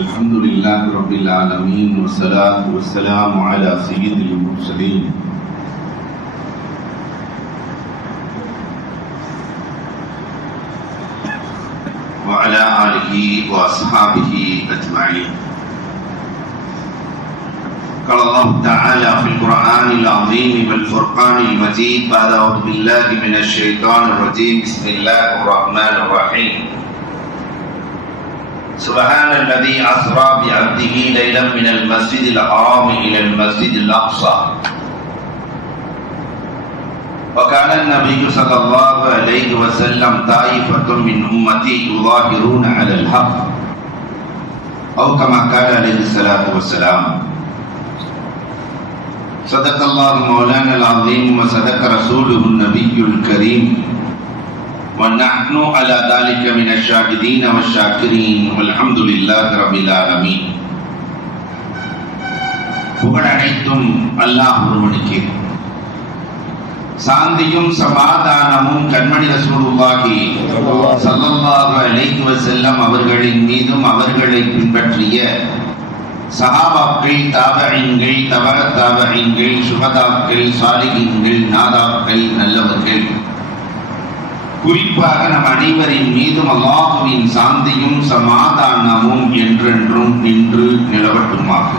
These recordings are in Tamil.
الحمد لله رب العالمين والصلاة والسلام على سيد المرسلين وعلى آله وأصحابه أجمعين. قال الله تعالى في القرآن العظيم والفرقان المجيد بعد أعوذ بالله من الشيطان الرجيم بسم الله الرحمن الرحيم. سبحان الذي أسرى بعبده ليلا من المسجد الحرام إلى المسجد الأقصى وكان النبي صلى الله عليه وسلم طائفة من أمتي يظاهرون على الحق أو كما قال عليه الصلاة والسلام. صدق الله مولانا العظيم وصدق رسوله النبي الكريم ونحن على ذلك من الشاهدين والشاكرين والحمد لله رب العالمين. புகழ் அனைத்தும் அல்லாஹ் ஒருவனுக்கே. சாந்தியும் சமாதானமும் கண்மணி ரசூலுல்லாஹி ஸல்லல்லாஹு அலைஹி வஸல்லம் அவர்களின் மீதும் அவர்களை பின்பற்றிய சஹாபாக்கள், தாபஈன்கள், தபஅ தாபஈன்கள், சுஹதாக்கள், சாலிஹீன்கள், நாதாக்கள், நல்லவர்கள், குறிப்பாக நம் அனைவரின் மீதும் அல்லாஹ்வின் சாந்தியும் சமாதானமும் என்றென்றும் நின்று நிலவட்டுமாக.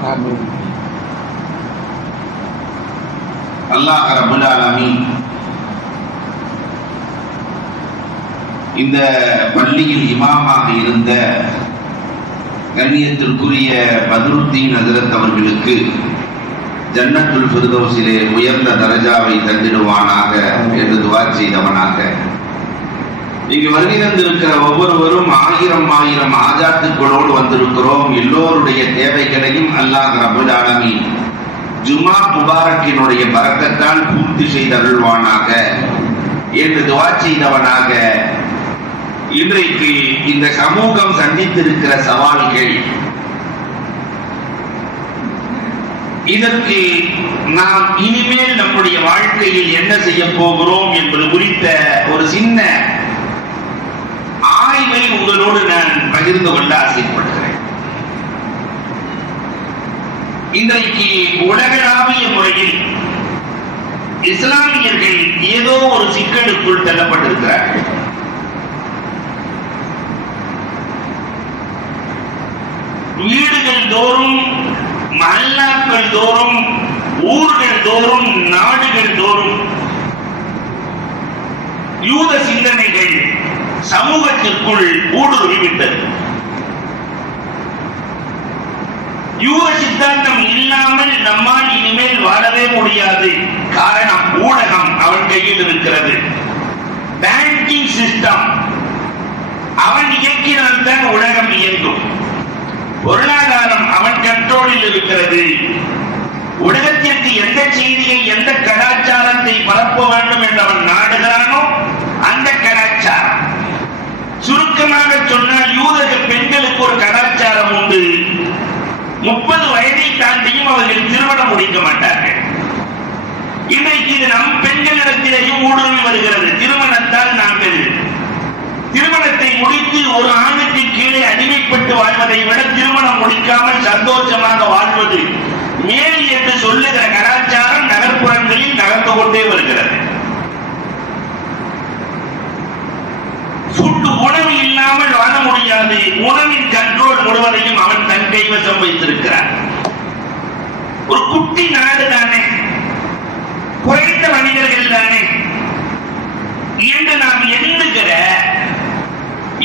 அல்லாஹ் ரப்பல் ஆலமீன் இந்த பள்ளியில் இமாமாக இருந்த கண்ணியத்திற்குரிய பத்ருத்தீன் ஹஜ்ரத் அவர்களுக்கு ஜன்னத்துல் ஃபிர்தௌஸிலே உயர்ந்த தரஜாவை தந்திடுவானாக என்று துஆ செய்தவனாக, இங்கு வருகை தந்திருக்கிற ஒவ்வொருவரும் ஆயிரம் ஆயிரம் ஆஜாத்துக்களோடு வந்திருக்கிறோம். எல்லோருடைய தேவைகளையும் அல்லாஹ் ரப்பல் ஆலமீன் ஜும்மா முபாரக்கினுடைய பரக்கத்தால் பூர்த்தி செய்தருள்வானாக என்று துஆ செய்தவனாக, இன்றைக்கு இந்த சமூகம் சந்தித்திருக்கிற சவால்கள், இதற்கு நாம் இனிமேல் நம்முடைய வாழ்க்கையில் என்ன செய்ய போகிறோம் என்பது குறித்த ஒரு சின்ன ஆய்வை உங்களோடு நான் பகிர்ந்து கொள்ள ஆசைப்படுகிறேன். இன்றைக்கு உலகளாவிய முறையில் இஸ்லாமியர்கள் ஏதோ ஒரு சிக்கலுக்குள் தள்ளப்பட்டிருக்கிறார்கள். வீடுகள் தோறும், மஹல்லாக்கள் தோறும், ஊர்கள் தோறும், நாடுகள் தோறும் யூத சிந்தனைகள் சமூகத்திற்குள் ஊடுருவிவிட்டது. யூத சித்தாந்தம் இல்லாமல் நம்மால் இனிமேல் வாழவே முடியாது. காரணம், ஊடகம் அவன் கையில் இருக்கிறது. பேங்கிங் சிஸ்டம் அவன் இயக்கினால்தான் உலகம் இயங்கும். பொருளாதாரம் அவன் கண்ட்ரோலில் இருக்கிறது. உலகத்திற்கு எந்த செய்தியை, எந்த கலாச்சாரத்தை பரப்ப வேண்டும் என்று அவன் நாடுகிறானோ அந்த கலாச்சாரம். சுருக்கமாக சொன்னால் யூதக பெண்களுக்கு ஒரு கலாச்சாரம் உண்டு. 30 வயதை தாண்டியும் அவர்கள் திருமணம் முடிக்க மாட்டார்கள். இன்றைக்கு இது நம் பெண்களிடத்திலேயும் ஊடுருவி வருகிறது. திருமணத்தால் நாங்கள் திருமணத்தை முடித்து ஒரு ஆணுக்கு கீழே அடிமைப்பட்டு வாழ்வதை விட திருமணம் முடிக்காமல் சந்தோஷமாக வாழ்வது மேல் என்று சொல்லுகிற கலாச்சாரம் நகர்ப்புறங்களில் நகர்ந்து கொண்டே வருகிறது. உணவு இல்லாமல் வாழ முடியாது. உணவின் கண்ட்ரோல் முழுவதையும் அவன் தன் கைவசம் வைத்திருக்கிறார். ஒரு குட்டி நாடு தானே, குறைந்த மனிதர்கள் தானே என்று நாம் எண்ணுகிற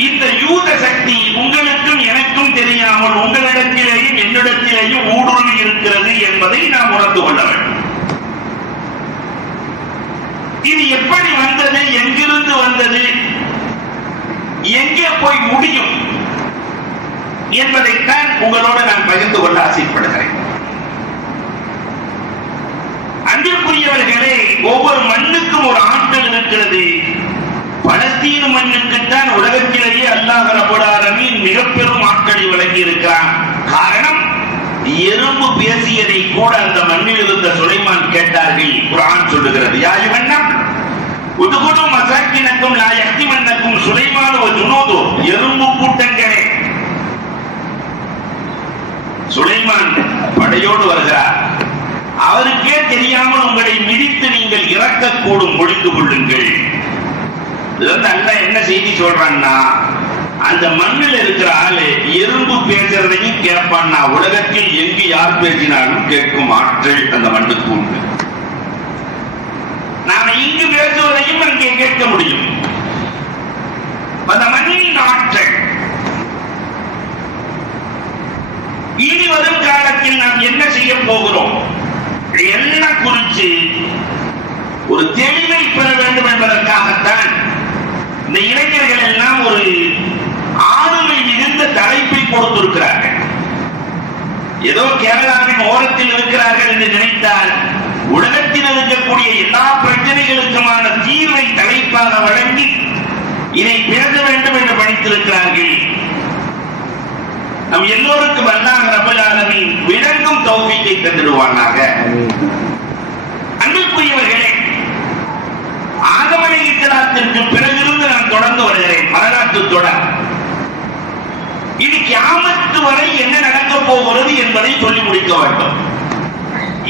இந்த யூத சக்தி உங்களுக்கும் எனக்கும் தெரியாமல் உங்களிடத்திலேயும் என்னிடத்திலேயும் ஊடுருவி இருக்கிறது என்பதை நாம் உணர்ந்து கொள்ள வேண்டும். இது எப்படி வந்தது, எங்கிருந்து வந்தது, எங்கே போய் முடியும் என்பதைத்தான் உங்களோடு நான் பகிர்ந்து கொள்ள ஆசைப்படுகிறேன். அன்பிற்குரியவர்களே, ஒவ்வொரு மண்ணுக்கும் ஒரு ஆற்றல் இருக்கிறது. பலஸ்தீன மண்ணுக்குத்தான் உலகத்திலேயே அல்லாஹ் ரப்பல் ஆலமீன் மிக பெரும் ஆற்றலை வழங்கி இருக்கிறான். காரணம், எறும்பு பேசியதை கூட அந்த மண்ணில் இருந்த சுலைமான் கேட்டார்கள். குர்ஆன் சொல்லுகிறது, யா அய்யுஹன் உதுகுது மசாக்கினக்கும் லா யஹ்திமன்னக்கும் சுலைமான் வ ஜுனூது, எறும்பு கூட்டங்களே படையோடு வருகிறார். அவருக்கே தெரியாமல் உங்களை மிதித்து நீங்கள் இறக்கக்கூடும், ஒழிந்து கொள்ளுங்கள். அல்லாஹ் என்ன செய்தி சொல்றான்னா, அந்த மண்ணில் இருக்கிற ஆளு எறும்பு பேசுறதையும் கேட்பான்னா, உலகத்தில் எங்கு யார் பேசினாலும் கேட்கும் ஆற்றல் அந்த மண்ணுக்கு உண்டு. நாம இங்கு பேசுவதையும் அங்கே கேட்க முடியும். அந்த மண்ணின் ஆற்றல். இனி வரும் காலத்தில் நாம் என்ன செய்ய போகிறோம் எல்லாம் குறித்து ஒரு தெளிவை பெற வேண்டும் என்பதற்காகத்தான் இந்த இளைஞர்கள் எல்லாம் ஒரு ஆளுமை மிகுந்த தலைப்பை கொடுத்திருக்கிறார்கள். ஏதோ கேரளாவின் ஓரத்தில் இருக்கிறார்கள் என்று நினைத்தால் உலகத்தில் இருக்கக்கூடிய எல்லா பிரச்சனைகளுக்குமான தீர்வை தலைப்பாக வழங்கி இதை பேச வேண்டும் என்று படித்திருக்கிறார்கள். நம் எல்லோருக்கும் அல்லாஹ் ரப்பல் ஆலமீன் விளங்கும் தௌஃபீக்கை தந்திடுவானாக. அன்புக்குரியவர்களே, ஆதம் அலைஹிஸ்ஸலாத்திற்கு பிறகிருந்து நான் தொடர்ந்து வருகிறேன் வரலாற்று தொடர். இது கியாமத் வரை என்ன நடக்கப் போகிறது என்பதை சொல்லி முடிக்க வேண்டும்.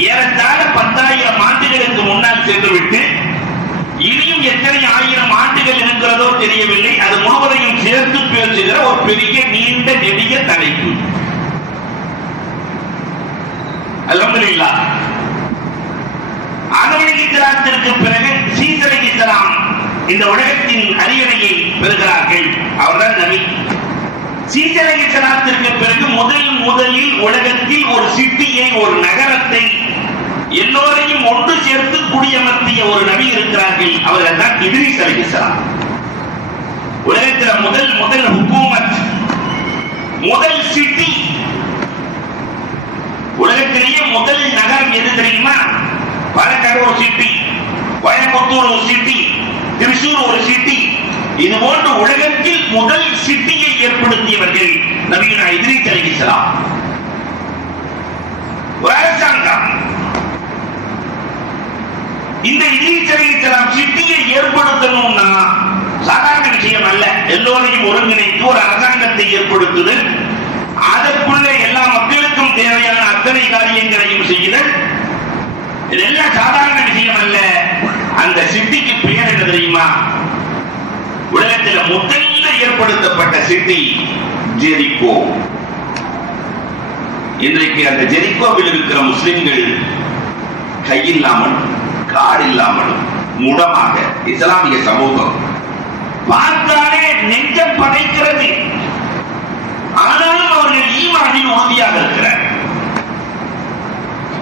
ஏறத்தாழ 10,000 ஆண்டுகளுக்கு முன்னால் சென்றுவிட்டு இனியும் எத்தனை ஆயிரம் ஆண்டுகள் இருக்கிறதோ தெரியவில்லை. அது முழுவதையும் சேர்த்து பேசுகிற ஒரு பெரிய நீண்ட நெடிய தலைப்பு. அல்ஹம்துலில்லாஹ். ஆதம் அலைஹிஸ்ஸலாத்திற்கு பிறகு சீஸ் அலைஹிஸ்ஸலாம் இந்த உலகத்தின் அரியணையை பெறுகிறார்கள். அவர்தான் நபி. சீஸ் அலைஹிஸ்ஸலாத்திற்கு பிறகு முதலில் உலகத்தில் ஒரு சிட்டியை, ஒரு நகரத்தை, எல்லோரையும் ஒன்று சேர்த்து குடியமர்த்திய ஒரு நபி இருக்கிறார்கள். அவர்கள் தான் இத்ரீஸ் அலைஹிஸ்ஸலாம். உலகத்தில் முதல் ஹுக்கூமத், முதல் சிட்டி, உலகத்திலேயே முதல் நகரம் எது தெரியுமா? பாலக்காடு ஒரு சிட்டி, கோயம்புத்தூர் ஒரு சிட்டி, திருச்சூர் ஒரு சிட்டி. இது போன்று உலகத்தில் முதல் சிட்டியை ஏற்படுத்தியவர்கள் நபியுனா இத்ரீஸ் அலைஹிஸ்ஸலாம். ஒரு அரசாங்கம். இந்த இத்ரீஸ் அலைஹிஸ்ஸலாம் சிட்டியை ஏற்படுத்தணும்னா சாதாரண விஷயம் அல்ல. எல்லோரையும் ஒருங்கிணைத்து ஒரு அரசாங்கத்தை ஏற்படுத்துதல், அதற்குள்ளே எல்லா மக்களுக்கும் தேவையான அத்தனை காரியங்களையும் செய்தல், இதெல்லாம் சாதாரண விஷயம் அல்ல. அந்த சிட்டிக்கு பெயர் என்ன தெரியுமா? உலகத்தில் முதல்ல ஏற்படுத்தப்பட்ட சிட்டி ஜெரிகோ. இன்றைக்கு அந்த ஜெரிகோவில் இருக்கிற முஸ்லிம்கள் கையில்லாமல், கால் இல்லாமல், முடமாக, இஸ்லாமிய சமூகம் பார்த்தாலே நெஞ்சம் பதைக்கிறது. ஆனாலும் அவர்கள் ஈமானில் உறுதியாக இருக்கிறார்.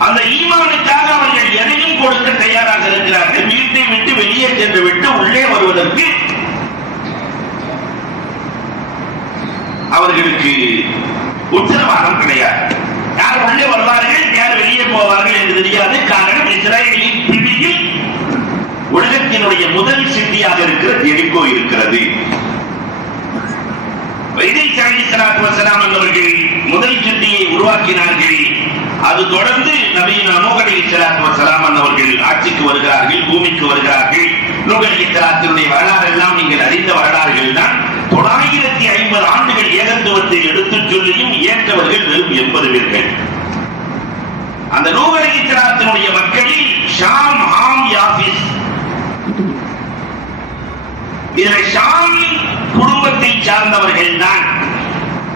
அந்த ஈமானுக்காக அவர்கள் எதையும் கொடுக்க தயாராக இருக்கிறார்கள். வீட்டை விட்டு வெளியே சென்று விட்டு உள்ளே வருவதற்கு அவர்களுக்கு உத்தரவாதம் கிடையாது. யார் உள்ளே வருவார்கள், யார் வெளியே போவார்கள் என்று தெரியாது. காரணம், இஸ்ரேலின் பிடியில் உலகத்தினுடைய முதல் சிட்டியாக இருக்கிற ஜெரிகோ இருக்கிறது. இத்ரீஸ் அலைஹிஸ்ஸலாத்து வஸலாம் அவர்கள் முதல் சிட்டியை உருவாக்கினார்கள். அது தொடர்ந்து நபியுனா நூஹ் அலைஹிஸ்ஸலாத்து வஸலாம் அவர்கள் ஆட்சிக்கு வருகிறார்கள், பூமிக்கு வருகிறார்கள். நூஹ் அலைஹிஸ்ஸலாத்தினுடைய வரலாறு எல்லாம் நீங்கள் அறிந்த வரலாறுகள் தான். 950 ஆண்டுகள் ஏகத்துவத்தை எடுத்துச் சொல்லியும் ஏற்றவர்கள் வெறும் 80 பேர்கள். அந்த நூஹ் அலைஹிஸ்ஸலாத்தினுடைய மக்களில் ஷாம், ஹாம், யாஃபிஸ், இதில் ஷாமின் குடும்பத்தை சார்ந்தவர்கள் தான்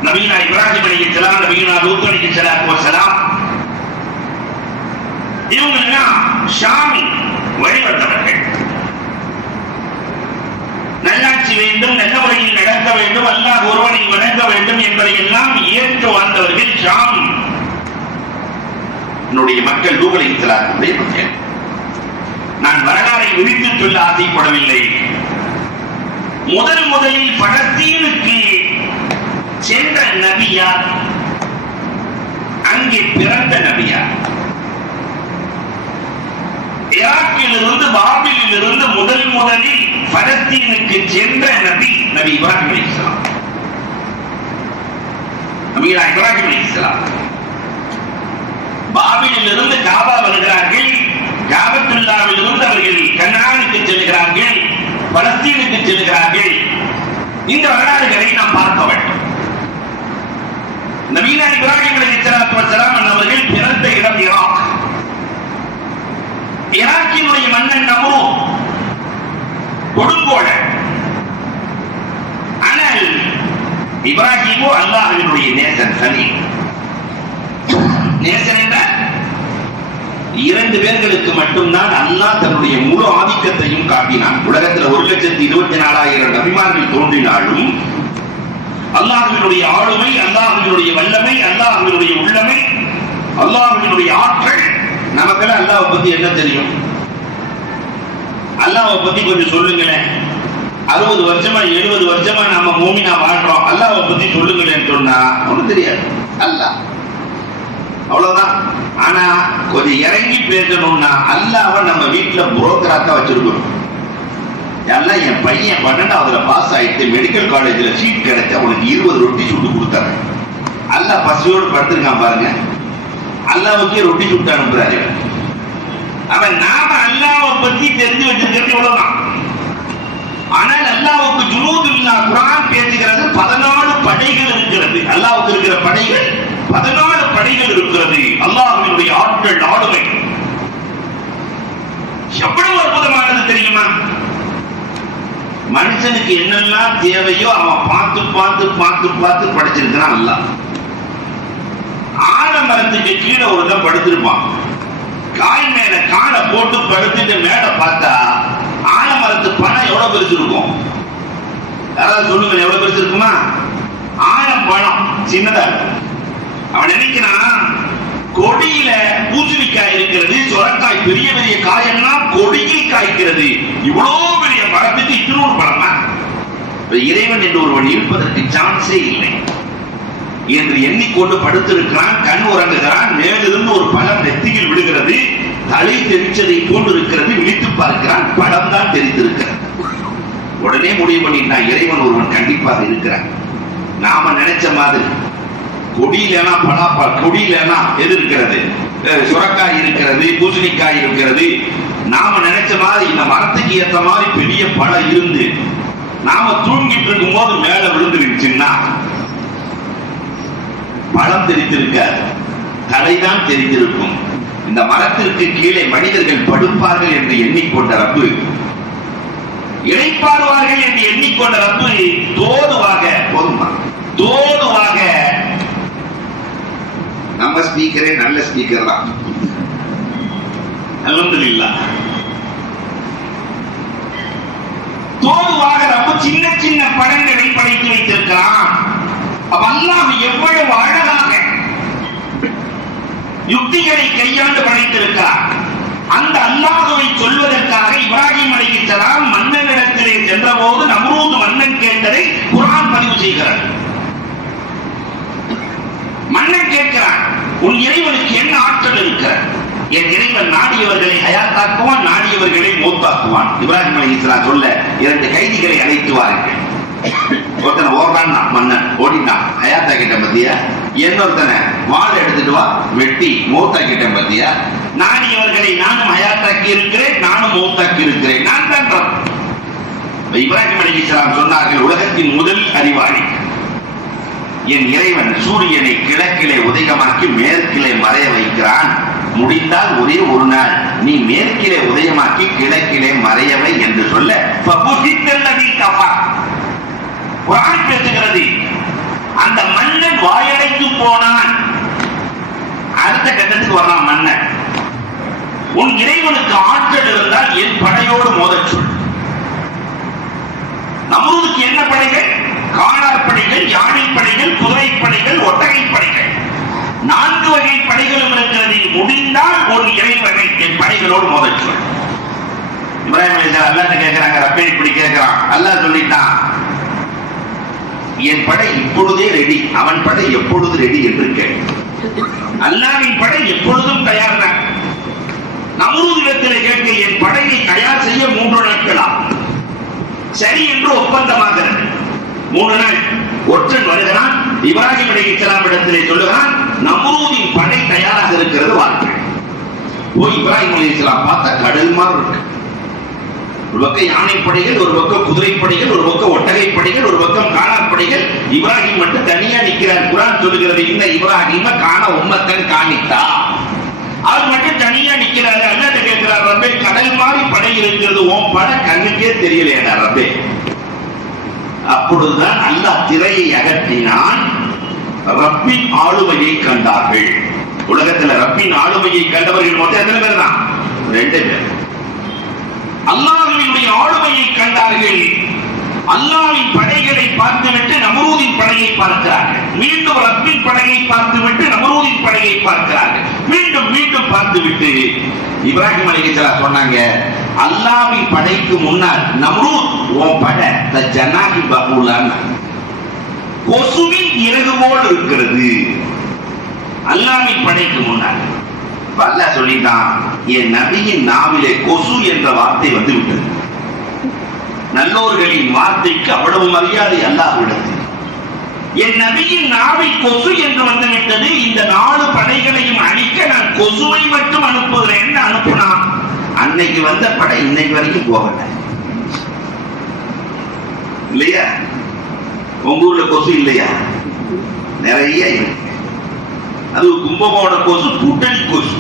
நபியுனா இப்ராஹிம் அலைஹிஸ்ஸலாம், நபியுனா லூத் அலைஹிஸ்ஸலாத்து வஸலாம். இவங்க எல்லாம் ஷாமி வழிவந்தவர்கள். நல்லாட்சி வேண்டும், நல்ல முறையில் நடக்க வேண்டும், அல்லாஹ் ஒருவனை வணங்க வேண்டும் என்பதை எல்லாம் ஏற்று வாழ்ந்தவர்கள் ஷாம் மக்கள். நூஹ் அலைஹிஸ்ஸலாத்துடைய மக்கள். நான் வரலாறை விரித்து சொல்ல ஆசைப்படவில்லை. முதலில் பலஸ்தீனுக்கு சென்ற நபியார், அங்கே பிறந்த நபியார். ஈராக்கிலிருந்து, பாபிலிருந்து முதலில் பலஸ்தீனுக்கு சென்ற நபி இப்ராஹிம் அலைஹிஸ்ஸலாம். நபியுனா இப்ராஹிம் அலைஹிஸ்ஸலாம் பாபிலிருந்து காபா வருகிறார்கள். காபத்துல்லாவிலிருந்து அவர்கள் கனானுக்கு செல்கிறார்கள், பலஸ்தீனுக்கு செல்கிறார்கள். இந்த வரலாறுகளை நாம் பார்க்க வேண்டும். நபியுனா இப்ராஹிம் அலைஹிஸ்ஸலாத்து வஸலாம் அவர்கள் பிறந்த இடம் ஈராக். ஈராக்கினுடைய மன்னன் நம்ரூத் கொடுங்கோல. ஆனால் இப்ராஹிமோ அல்லாஹ்வினுடைய நேசன் கலீல். நேசன் என்றால் இரண்டு பேர்களுக்கு மட்டும்தான் அல்லாஹ் தன்னுடைய முழு ஆதிக்கத்தையும் காட்டினான். உலகத்தில் 1,24,000 நபிமார்கள் தோன்றினாலும் அல்லாஹ்வினுடைய ஆளுமை, அல்லாஹ்வினுடைய வல்லமை, அல்லாஹ்வினுடைய உள்ளமை, அல்லாஹ்வினுடைய ஆற்றல். நமக்கெல்லாம் அல்லாஹ்வை பத்தி என்ன தெரியும்? அல்லாஹ்வை பத்தி கொஞ்சம் சொல்லுங்களேன். 60 வருஷமா 70 வருஷமா நாம மூமினா வாழ்றோம், அல்லாஹ்வை பத்தி சொல்லுங்களேன்னு சொன்னா ஒண்ணும் தெரியாது. அல்லாஹ் அவ்வளவுதான். ஆனா கொஞ்சம் இறங்கி பேசணும்னா அல்லாஹ்வை நம்ம வீட்டுல புரோக்கராத்தான் வச்சிருக்கணும். எல்லாம் என் பையன் 12வது பாஸ் ஆயிட்டு மெடிக்கல் காலேஜ்ல சீட் கிடைச்சா உனக்கு 20 ரொட்டி சுட்டு கொடுத்தாங்க. அல்லாஹ் பசியோடு படுத்திருக்கான் பாருங்க. அல்லாஹ்வுக்கே ரொட்டி சுட்டு அனுப்புறாரு. அவன் நாம அல்லாஹ்வை பத்தி தெரிஞ்சு வச்சிருக்கிறது இவ்வளவுதான். ஆனால் அல்லாஹ்வுக்கு ஜுனூதுல்லா குர்ஆன் பேசுகிறது 14 படைகள் இருக்கிறது. அல்லாஹ்வுக்கு இருக்கிற படைகள் 14 படைகள் இருக்கிறது. அல்லாஹ்வினுடைய ஆற்றல், ஆளுமை எவ்வளவு அற்புதமானது தெரியுமா? மனுஷனுக்கு என்னெல்லாம் தேவையோ அவன் பார்த்து பார்த்து பார்த்து பார்த்து படைச்சிருக்கிறான் அல்லாஹ். ஆலமரத்துக்கு கீழே ஒருத்தன் படுத்திருப்பான். காய் மேல காலை போட்டு படுத்துட்டு மேல பார்த்தா ஆலமரத்து பழம் எவ்வளவு பெருசு இருக்கும்? யாராவது சொல்லுங்க, எவ்வளவு பெருசு இருக்குமா? ஆலம் பழம் சின்னதா இருக்கும். அவன் நினைக்கிறான் கொடியில பூசணிக்காய் இருக்கிறது, சொரக்காய், பெரிய பெரிய காயெல்லாம் கொடியில் காய்க்கிறது. இவ்வளவு பெரிய மரத்துக்கு இத்தனோடு பழமா? இறைவன் என்று ஒருவன் இருப்பதற்கு சான்ஸே இல்லை என்று எண்ணிக்கொண்டு படுத்திருக்கிறான். கண் உறங்குகிறான். மேலிருந்து ஒரு பழம் நெத்தியில் விடுகிறது. தலை தெரிச்சதை போன்று இருக்கிறது. விழித்து பார்க்கிறான், பழம் தான் தெரிந்திருக்கிறது. உடனே முடிவு பண்ணிட்டான், இறைவன் ஒருவன் கண்டிப்பாக இருக்கிறான். நாம நினைச்ச மாதிரி கொடியிலனா பலாப்பழ, கொடியிலனா எது இருக்கிறது? சுரக்காய் இருக்கிறது, பூசணிக்காய் இருக்கிறது. நாம நினைச்ச மாதிரி இந்த மரத்துக்கு ஏற்ற மாதிரி பெரிய பழம் இருந்து நாம தூங்கிட்டு இருக்கும் போது மேல விழுந்துருச்சுன்னா பழம் தெரிந்திருக்காது, தலைதான் தெரிந்திருக்கும். இந்த மரத்திற்கு கீழே மனிதர்கள் படுப்பார்கள் என்று எண்ணிக்கொண்ட ரப்பு, இளைப்பாறுவார்கள் என்று எண்ணிக்கொண்ட ரப்பு தோதுவாக, போதுமா, தோதுவாக. நம்ம ஸ்பீக்கரே நல்ல ஸ்பீக்கர் தான், அல்ஹம்துலில்லாஹ். தோதுவாக ரப்பு சின்ன சின்ன பழங்களை படைத்து வைத்திருக்கிறான். அப்ப அல்லாஹ் எவ்வளவு அழகாக யுக்திகளை கையாண்டு படைத்திருக்கிறார். அந்த அல்லாஹ்வை சொல்வதற்காக இப்ராஹிம் அலைஹிஸ்ஸலாம் மன்னனிடத்திலே சென்றபோது நம்ரூத் மன்னன் கேட்டதை குர்ஆன் பதிவு செய்கிறது. மன்னன் கேட்கிறான், உன் இறைவனுக்கு என்ன ஆற்றல் இருக்கிறது? என் இறைவன் நாடியவர்களை ஹயாத்தாக்குவான், நாடியவர்களை மௌத்தாக்குவான். இப்ராஹிம் அலைஹிஸ்ஸலாம் சொல்ல 2 கைதிகளை அழைத்து வாருங்கள். ஒருத்தனை ஓடுறான், மன்னன் ஓடிட்டான், ஹயாத்தா கிட்ட பத்தியா. இன்னொருத்தனை வாள் எடுத்துட்டு வா, வெட்டி மௌத்தாக்கிட்ட பத்தியா. நாடியவர்களை நானும் ஹயாத்தாக்கி இருக்கிறேன், நானும் மௌத்தாக்கி இருக்கிறேன், நான் தான். இப்ராஹிம் அலைஹிஸ்ஸலாம் சொன்னார்கள், உலகத்தின் முதல் அறிவாளி என் இறைவன் சூரியனை கிழக்கிலே உதயமாக்கி மேற்கிலே மறைய வைக்கிறான். முடிந்தால் ஒரே ஒரு நாள் நீ மேற்கிலே உதயமாக்கி கிழக்கிலே மறையவை என்று சொல்ல குர்ஆன் பேசுகிறது. அந்த மன்னன் வாயடைத்து போனான். அடுத்த கட்டத்துக்கு வரான் மன்னன். உன் இறைவனுக்கு ஆற்றல் இருந்தால் என் படையோடு மோதச் சொல். நம்ரூதுக்கு என்ன படைகள்? காலார் படைகள், யானை படைகள், குதிரை படைகள், ஒட்டகை படைகள், 4 வகை படைகளும் இருக்கிறது. முடிந்தால் ஒரு இறைவனை என் படைகளோடு மோதச் சொல். இப்ராஹிம் அலைஹிஸ்ஸலாம் அல்லாஹ்ட்ட கேட்கிறாங்க, ரப்பே இப்படி கேட்கிறான். அல்லாஹ் சொல்லிட்டான், என் படை இப்பொழுதே ரெடி, அவன் படை எப்பொழுது ரெடி என்று கேள். அல்லாஹ்வின் படை எப்பொழுதும் தயார் தான். நம்ரூதிடத்திலே கேட்க, என் படையை தயார் செய்ய 3 நாட்களா? சரி என்று ஒப்பந்தமாகிறது. 3 நாள். ஒற்றன் வருகிறான், இப்ராஹிம் அலைஹிஸ்ஸலாம் இடத்திலே சொல்லுகிறான், நம்ரூதின் படை தயாராக இருக்கிறது, வாருங்கள். போய் இப்ராஹிம் அலைஹிஸ்ஸலாம் பார்த்த கடல் மாதிரி இருக்கு. ஒரு பக்கம் யானை படைகள், ஒரு பக்கம் குதிரை படைகள், ஒரு பக்கம் ஒட்டகை படைகள், ஒரு பக்கம் காலார் படைகள். இப்ராஹிம் மட்டும் தனியா நிற்கிறார். குர்ஆன் சொல்லுகிறது, இந்த இப்ராஹிம காண உம்மத்தன் காணித்தா, அவர் மட்டும் தனியா நிக்கிறாரு. அல்லாஹ்ட்ட கேட்கிறார், ரப்பே கடல் மாதிரி படை இருக்கிறது, உன் படை கண்ணுக்கே தெரியலையா ரப்பே? அப்பொழுதுதான் அல்லாஹ் திரையை அகற்றினான். ரப்பின் ஆளுமையை கண்டார்கள். உலகத்தில் ரப்பின் ஆளுமையை கண்டவர்கள் மொத்தம் எத்தனை பேர் தான்? 2 பேர். அல்லாஹ்வினுடைய ஆளுமையை கண்டார்கள். அல்லாஹ்வின் படைகளை பார்த்துவிட்டு நம்ரூதின் படையை பார்க்கிறார்கள். மீண்டும் ரப்பின் படையை பார்த்துவிட்டு நம்ரூதின் படையை பார்க்கிறார்கள். மீண்டும் மீண்டும் பார்த்துவிட்டு இப்ராஹிம் அலைஹிஸ்ஸலாம் சொன்னாங்க, அல்லாஹ்வின் படைக்கு முன்னால் நம்ரூத் உன் படை ஜன்னாஹி பகுலான் கொசுவின் இறகு போல் இருக்கிறது. அல்லாஹ்வின் படைக்கு முன்னால் அல்லாஹ் சொல்லிட்டான், என் நபியின் நாவிலே கொசு என்ற வார்த்தை வந்து விட்டது. நல்லோர்களின் வார்த்தைக்கு அவ்வளவு மரியாதை அல்லாஹ்விடத்தில். என் நபியின் நாவில் கொசு என்று வந்துவிட்டது. இந்த 4 படைகளையும் அழிக்க நான் கொசுவை மட்டும் அனுப்புகிறேன் அனுப்புனான். அன்னைக்கு வந்த படை இன்னைக்கு வரைக்கும் போகல. இல்லையா? உங்க ஊர்ல கொசு இல்லையா? நிறைய இருக்கு. அது கும்பகோண கொசு, கூட்டணி கொசு.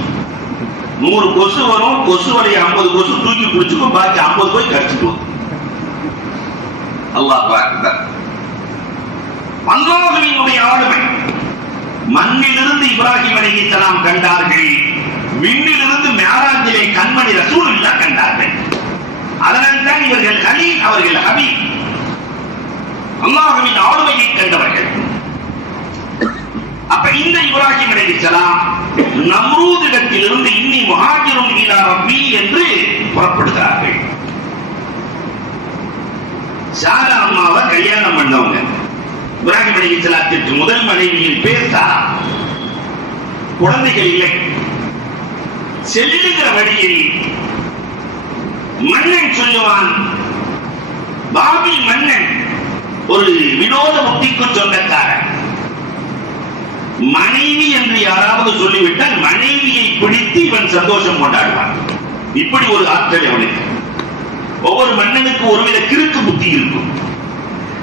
100 கொசு வரும். கொசு வரைய 50 கொசு தூக்கி பிடிச்சுக்கும், பாக்கி 50 போய் கடிச்சிட்டு வரும். அல்லாஹ் அக்பர். அல்லாஹ்வினுடைய ஆளுமை. மண்ணிலிருந்து இப்ராஹிம் அலைஹிஸ்ஸலாம் கண்டார்கள். விண்ணிலிருந்து மிஅராஜிலே கண்மணி ரசூலுல்லாஹ் கண்டார்கள். அதனால் தான் இவர்கள் கலீல், அவர்கள் ஹபீப். அல்லாஹ்வின் ஆளுமையை கண்டவர்கள். அப்ப இந்த இப்ராஹிம் அலைஹிஸ்ஸலாம் நம்ரூதிடத்திலிருந்து இன்னி முஹாஜிரும் இலா ரப்பி என்று புறப்படுகிறார்கள். சாரா அம்மாவை கல்யாணம் பண்ணவங்க. இப்ராஹிம் அலைஹிஸ்ஸலாத்திற்கு முதல் மனைவியின் பேர் சாரா. குழந்தைகள் இல்லை. செல்லுகிற வழியில் மன்னன் சொல்லுவான், பாபில் மன்னன் ஒரு வினோத புத்திக்கு சொந்தக்காரன். மனைவி என்று யாராவது சொல்லிவிட்டால் மனைவியை பிடித்து இவன் சந்தோஷம் கொண்டாடுவான். இப்படி ஒரு ஆற்றல் அவனுக்கு. ஒவ்வொரு மன்னனுக்கு ஒருவித கிறுக்கு புத்தி இருக்கும்.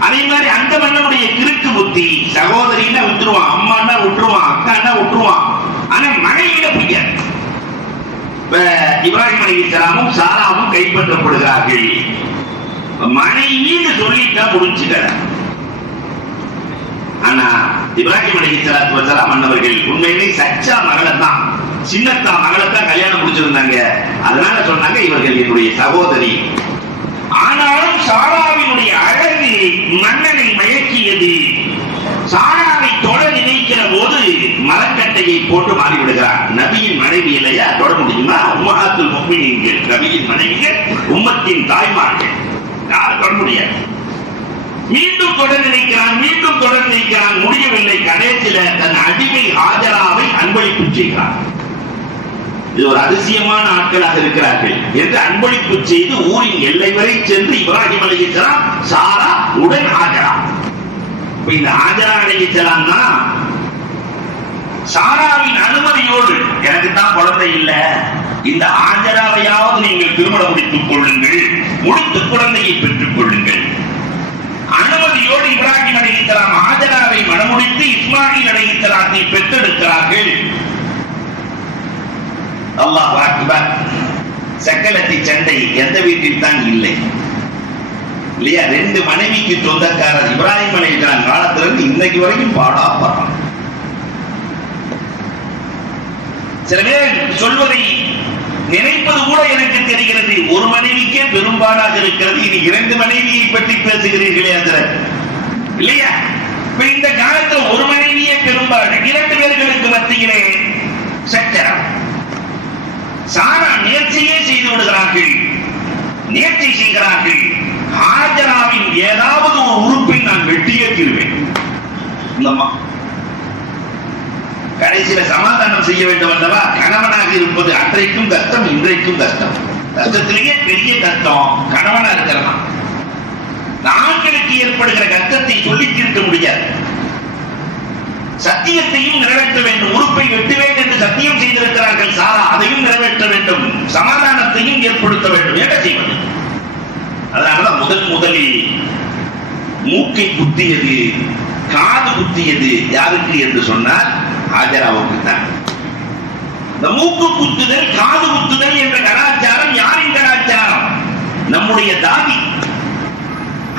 அதே மாதிரி அந்த மன்னனுடைய கிறுக்கு புத்தி, சகோதரின்னா விட்டுருவான், அம்மானா விட்டுருவான், அக்கானா விட்டுருவான். ஆனா மனைவியில பிடிக்காது. இப்ராஹிம் அலைஹிஸ்ஸலாமும் சாராவும் கைப்பற்றப்படுகிறார்கள். மனைவின்னு சொல்லிட்டா முடிச்சுக்கிற. ஆனா இப்ராஹிம் அலைஹிஸ்ஸலாத்து வஸலாம் அன்னவர்கள் உண்மையிலே சச்சா மகளத்தான், சின்னத்தா மகளத்தான் கல்யாணம் முடிச்சிருந்தாங்க. அதனால சொன்னாங்க, இவர்கள் என்னுடைய சகோதரி. ஆனாலும் சாராவினுடைய அழகு மன்னனை மயக்கியது. சாராவை தொட நினைக்கிற போது மரக்கட்டையை போட்டு மாறிவிடுகிறார். நபியின் மனைவி இல்லையா, தொட முடியுமா? உம்மஹாத்துல் முஃமினீன்கள், நபியின் மனைவிகள், உம்மத்தின் தாய்மார்கள், யார் தொட முடியாது. மீண்டும் தொடர் நினைக்கிறான், மீண்டும் தொடர் நினைக்கிறான், முடியவில்லை. கடைசியில தன் அடிமை ஹாஜராவை அன்பளிப்பு செய்கிறார். இது ஒரு அதிசயமான ஆட்களாக இருக்கிறார்கள் என்று அன்பளிப்பு செய்து ஊரின் எல்லை வரை சென்று இப்ராஹிம் அலைஹிஸ்ஸலாம் சாரா உடன் ஹாஜரா. இந்த ஹாஜரா அலைஹிஸ்ஸலாம் தான் சாராவின் அனுமதியோடு, எனக்கு தான் குழந்தை இல்ல, இந்த ஹாஜராவையாவது நீங்கள் திருமணம் முடித்துக் கொள்ளுங்கள், முடித்து குழந்தையை பெற்றுக் கொள்ளுங்கள். அனுமதியோடு இப்ராஹிம் அலைஹிஸ்ஸலாம் ஹாஜராவை மணமுடித்து இஸ்மாயில் அலைஹிஸ்ஸலாத்தை பெற்றெடுக்கிறார்கள். அல்லாஹ் அக்பர். சக்கலத்தி சண்டை எந்த வீட்டில் தான் இல்லை இல்லையா? 2 மனைவிக்கு சொந்தக்காரர் இப்ராஹிம் அலைஹிஸ்ஸலாம் காலத்திலிருந்து இன்னைக்கு வரைக்கும் பாடா பாடுறான். சில பேர் சொல்வதை நினைப்பது கூட எனக்கு தெரிகிறது. ஒரு மனைவிக்கே பெரும்பாடாக இருக்கிறது, இனி 2 மனைவியை பற்றி பேசுகிறீர்களே அதில் இல்லையா? இந்த காலத்தில் ஒரு மனைவியே பெரும்பாடு, 2 பேர்களுக்கு மத்தியிலே சக்கரம். சாரா நேர்ச்சியே செய்து விடுகிறார்கள், நேர்ச்சி செய்கிறார்கள். ஹாஜராவின் ஏதாவது ஒரு உறுப்பை நான் வெட்டியே தீர்வேன். கடைசியில சமாதானம் செய்ய வேண்டும் அல்லவா? கணவனாக இருப்பது அன்றைக்கும் கஷ்டம், இன்றைக்கும் கஷ்டம். கஷ்டத்திலேயே பெரிய கஷ்டம் கணவனா இருக்கிறதா. ஆண்களுக்கு ஏற்படுகிற கஷ்டத்தை சொல்லி தீர்க்க முடியாது. சத்தியத்தையும் நிறைவேற்ற வேண்டும். உறுப்பை வெட்டுவேன் என்று சத்தியம் செய்திருக்கிறார்கள் சாரா, அதையும் நிறைவேற்ற வேண்டும். சமாதானத்தையும் ஏற்படுத்த வேண்டும். என்ன செய்வது? அதனாலதான் முதலில் மூக்கை குத்தியது, காது குத்தியது யாருக்கு என்று சொன்னால் ஹாஜராவுக்கு தான். இந்த மூக்கு குத்துதல், காது குத்துதல் என்ற கலாச்சாரம் யாரின் கலாச்சாரம்? நம்முடைய தாதி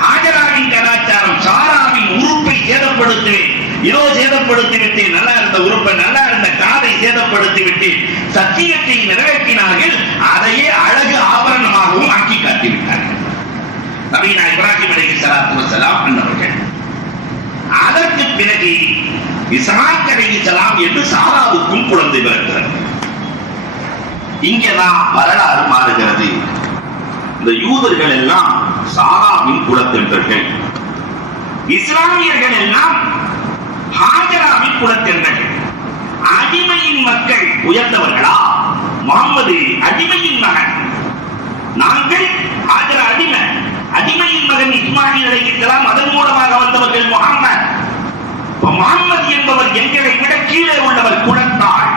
ஹாஜராவின் கலாச்சாரம். சாராவின் உறுப்பை சேதப்படுத்தி, இதோ சேதப்படுத்தி விட்டு, நல்லா இருந்த உறுப்பை, நல்லா இருந்த காதை சேதப்படுத்தி விட்டு சத்தியத்தை நிறைவேற்றினார்கள். அதையே அழகு ஆபரணமாகவும் ஆக்கி காட்டிவிட்டார்கள் நபீனா இப்ராஹிம் அலைஹிஸ்ஸலாத்து வஸ்ஸலாம் அன்னவர்கள். அதற்கு பிறகு இஸ்ஹாக் அலைஹிஸ்ஸலாம் என்று சாராவுக்கும் குழந்தை பிறக்கிறது. இங்கேதான் வரலாறு மாறுகிறது. இந்த யூதர்கள் எல்லாம் சாராவின் குலத்தென்றர்கள், இஸ்லாமியர்கள் எல்லாம் ஹாஜராவின் குலத்தென்றர்கள். அடிமையின் மக்கள் உயர்ந்தவர்களா? முகம்மது அடிமையின் மகன், நாங்கள் ஹாஜரா அடிமை. அடிமையின் மகன் இஸ்மாயில் அலைஹிஸ்ஸலாம், அதன் மூலமாக வந்தவர்கள் முகம்மது. முகம்மது என்பவர் எங்களை விட கீழே உள்ளவர் குலத்தாள்.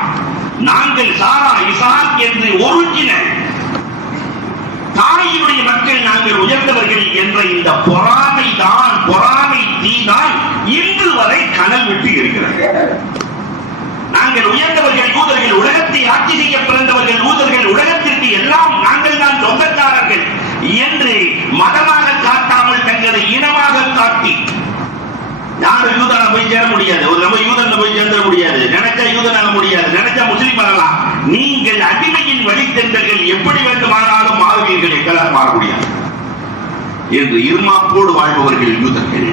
நாங்கள் சாரா இஸ்ஹாக் என்று ஒரிஜினல் தாயினுடைய மக்கள், நாங்கள் உயர்ந்தவர்கள் என்ற இந்த பொறாமை தீதான் இன்று வரை கனல் விட்டு இருக்கிறது. நாங்கள் உயர்ந்தவர்கள் யூதர்கள், உலகத்தை ஆட்சி செய்ய பிறந்தவர்கள் யூதர்கள், உலகத்திற்கு எல்லாம் நாங்கள் தான் சொந்தக்காரர்கள் என்று மதமாக காட்டாமல் தங்களை இனமாக காட்டி, யாரும் யூதனா போய் சேர முடியாது, ஒரு நம்ம யூதன் போய் சேர்ந்த முடியாது, நினைச்சா யூதனாக முடியாது, நினைச்சா முஸ்லிம் ஆகலாம். நீங்கள் அடிமையின் வழித்தென்றர்கள், எப்படி வேண்டுமானாலும் மாறுவீர்கள், எங்களால் மாற முடியாது என்று இருமாப்போடு வாழ்பவர்கள் யூதர்கள்.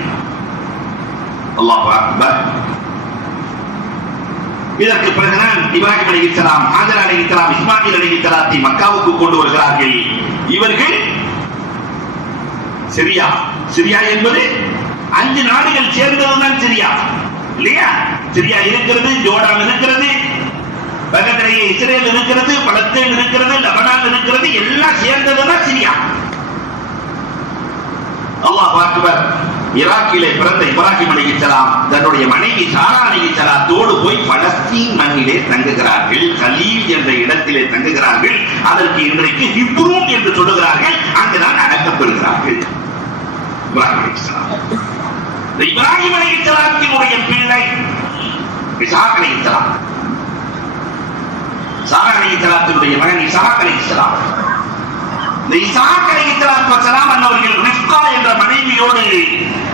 அல்லாஹ் அக்பர். இதற்கு பிறகுதான் இப்ராஹிம் அலைஹிஸ்ஸலாம், ஹாஜரா அலைஹிஸ்ஸலாம், இஸ்மாயில் அலைஹிஸ்ஸலாத்தை மக்காவுக்கு கொண்டு வருகிறார்கள். இவர்கள் சிரியா என்பது 5 நாடுகள் சேர்ந்ததுதான் சிரியா இல்லையா? சிரியா இருக்கிறது, ஜோர்டான் இருக்கிறது, பக்கத்திலேயே இஸ்ரேல் இருக்கிறது, பலஸ்தீன் இருக்கிறது, லெபனான் இருக்கிறது, எல்லாம் சேர்ந்ததுதான் சிரியா. அல்லாஹ் அக்பர். ஈராக்கிலே பிறந்த இப்ராஹிம் அலைஹிஸ்ஸலாம் தன்னுடைய மனைவி சாரா அலைஹிஸ்ஸலாத்தோடு போய் பலஸ்தீன் மண்ணிலே தங்குகிறார்கள். கலீல் என்ற இடத்திலே தங்குகிறார்கள். அதற்கு இன்றைக்கு ஹிப்ரூன் என்று சொல்லுகிறார்கள். அங்குதான் அடக்கப்பெறுகிறார்கள் இப்ராஹிம் அலைஹிஸ்ஸலாம். இப்ராஹிம் அலைஹிஸ்ஸலாத்தினுடைய பிள்ளை இஸ்ஹாக் அலைஹிஸ்ஸலாம், சாரா அலைஹிஸ்ஸலாத்தினுடைய மகன் இஸ்ஹாக் அலைஹிஸ்ஸலாம். இந்த இஸ்ஹாக் அலைஹிஸ்ஸலாத்து வஸ்ஸலாம் அன்னவர்கள் ரிஸ்கா என்ற மனைவியோடு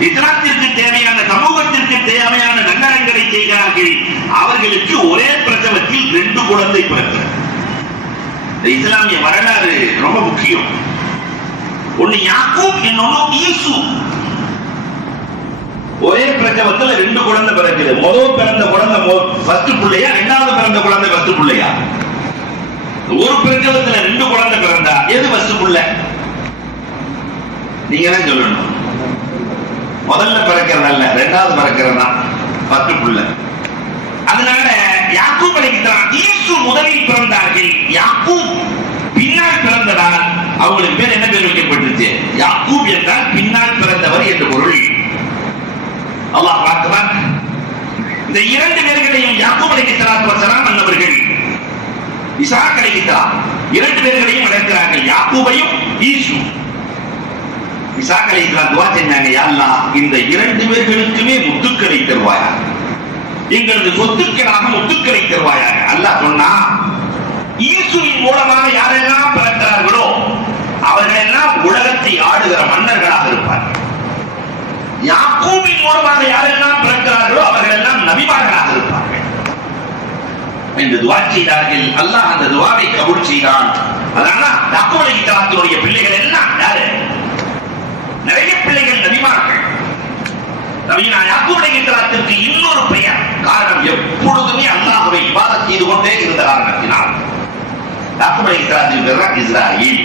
இஸ்லாத்திற்கு தேவையான, சமூகத்திற்கு தேவையான நல்லறங்களை செய்கிறார்கள். அவர்களுக்கு ஒரே பிரசவத்தில் 2 குழந்தை பிறக்கிறது. இந்த இஸ்லாமிய வரலாறு ரொம்ப முக்கியம். ஒன்னு யாக்கூப், இன்னொன்னு யூசுப். ஒரே பிரசவத்தில் 2 குழந்தை பிறக்குது. முதல் பிறந்த குழந்தை ஃபர்ஸ்ட் பிள்ளையா, இரண்டாவது பிறந்த குழந்தை ஃபர்ஸ்ட் பிள்ளையா? ஒரு பிரசவத்தில் 2 குழந்தை பிறந்தா எது ஃபர்ஸ்ட் பிள்ளை? நீங்க தான் சொல்லணும். முதல்ல பிறக்கிறதல்ல, இரண்டாவது பிறக்கிறதா ஃபர்ஸ்ட் பிள்ளை. அதனால யாக்கூப் அலைஹிஸ்ஸலாம் ஈசு முதலில் பிறந்தார்கள். யாக்கூப் பின்னால் பிறந்ததால் அவங்களுக்கு பேர் என்ன பேர் வைக்கப்பட்டுச்சு? யாக்கூப் என்றால் பின்னால் பிறந்தவர் என்று பொருள். அல்லாஹ் அக்பர். இந்த 2 பேர்களையும் யாக்கூப் அலைஹிஸ்ஸலாத்து வஸ்ஸலாம் அன்னவர்கள் இஸ்ஹாக் அலைஹிஸ்ஸலாம் 2 பேர்களையும் அழைக்கிறார்கள், யாக்கூபையும் ஈசு. இஸ்ஹாக் அலைஹிஸ்ஸலாம் துஆ செஞ்சாங்க, யா அல்லாஹ் இந்த 2 பேர்களுக்குமே முத்துக்களை தருவாயா, எங்களது சொத்துக்களாக முத்துக்களை தருவாயாக. அல்லாஹ் சொன்னா, ஈசுவின் மூலமாக யாரெல்லாம் பிறக்கிறார்களோ அவர்களெல்லாம் உலகத்தை ஆடுகிற மன்னர்களாக இருப்பார்கள். யாக்கூபின் மூலமாக யாரெல்லாம் பிறக்கிறார்களோ அவர்கள் எல்லாம் நபிமார்களாக இருப்பார்கள் என்று துஆ செய்தார்கள். அல்லாஹ் அந்த துஆவை கபூல் செய்தான். அதனால யாக்கூப் அலைஹிஸ்ஸலாத்துடைய பிள்ளைகள் எல்லாம் யாரு? நிறைய பிள்ளைகள் நபிமார்கள். நபினா யாக்கூப் அலைஹிஸ்ஸலாத்துக்கு இன்னொரு பெயர், காரணம் எப்பொழுதுமே அல்லாஹ்வை இபாதத் செய்து கொண்டே இருந்த காரணத்தினால் யாக்கூப் அலைஹிஸ்ஸலாத்துக்கு பேர் இஸ்ராயீல்.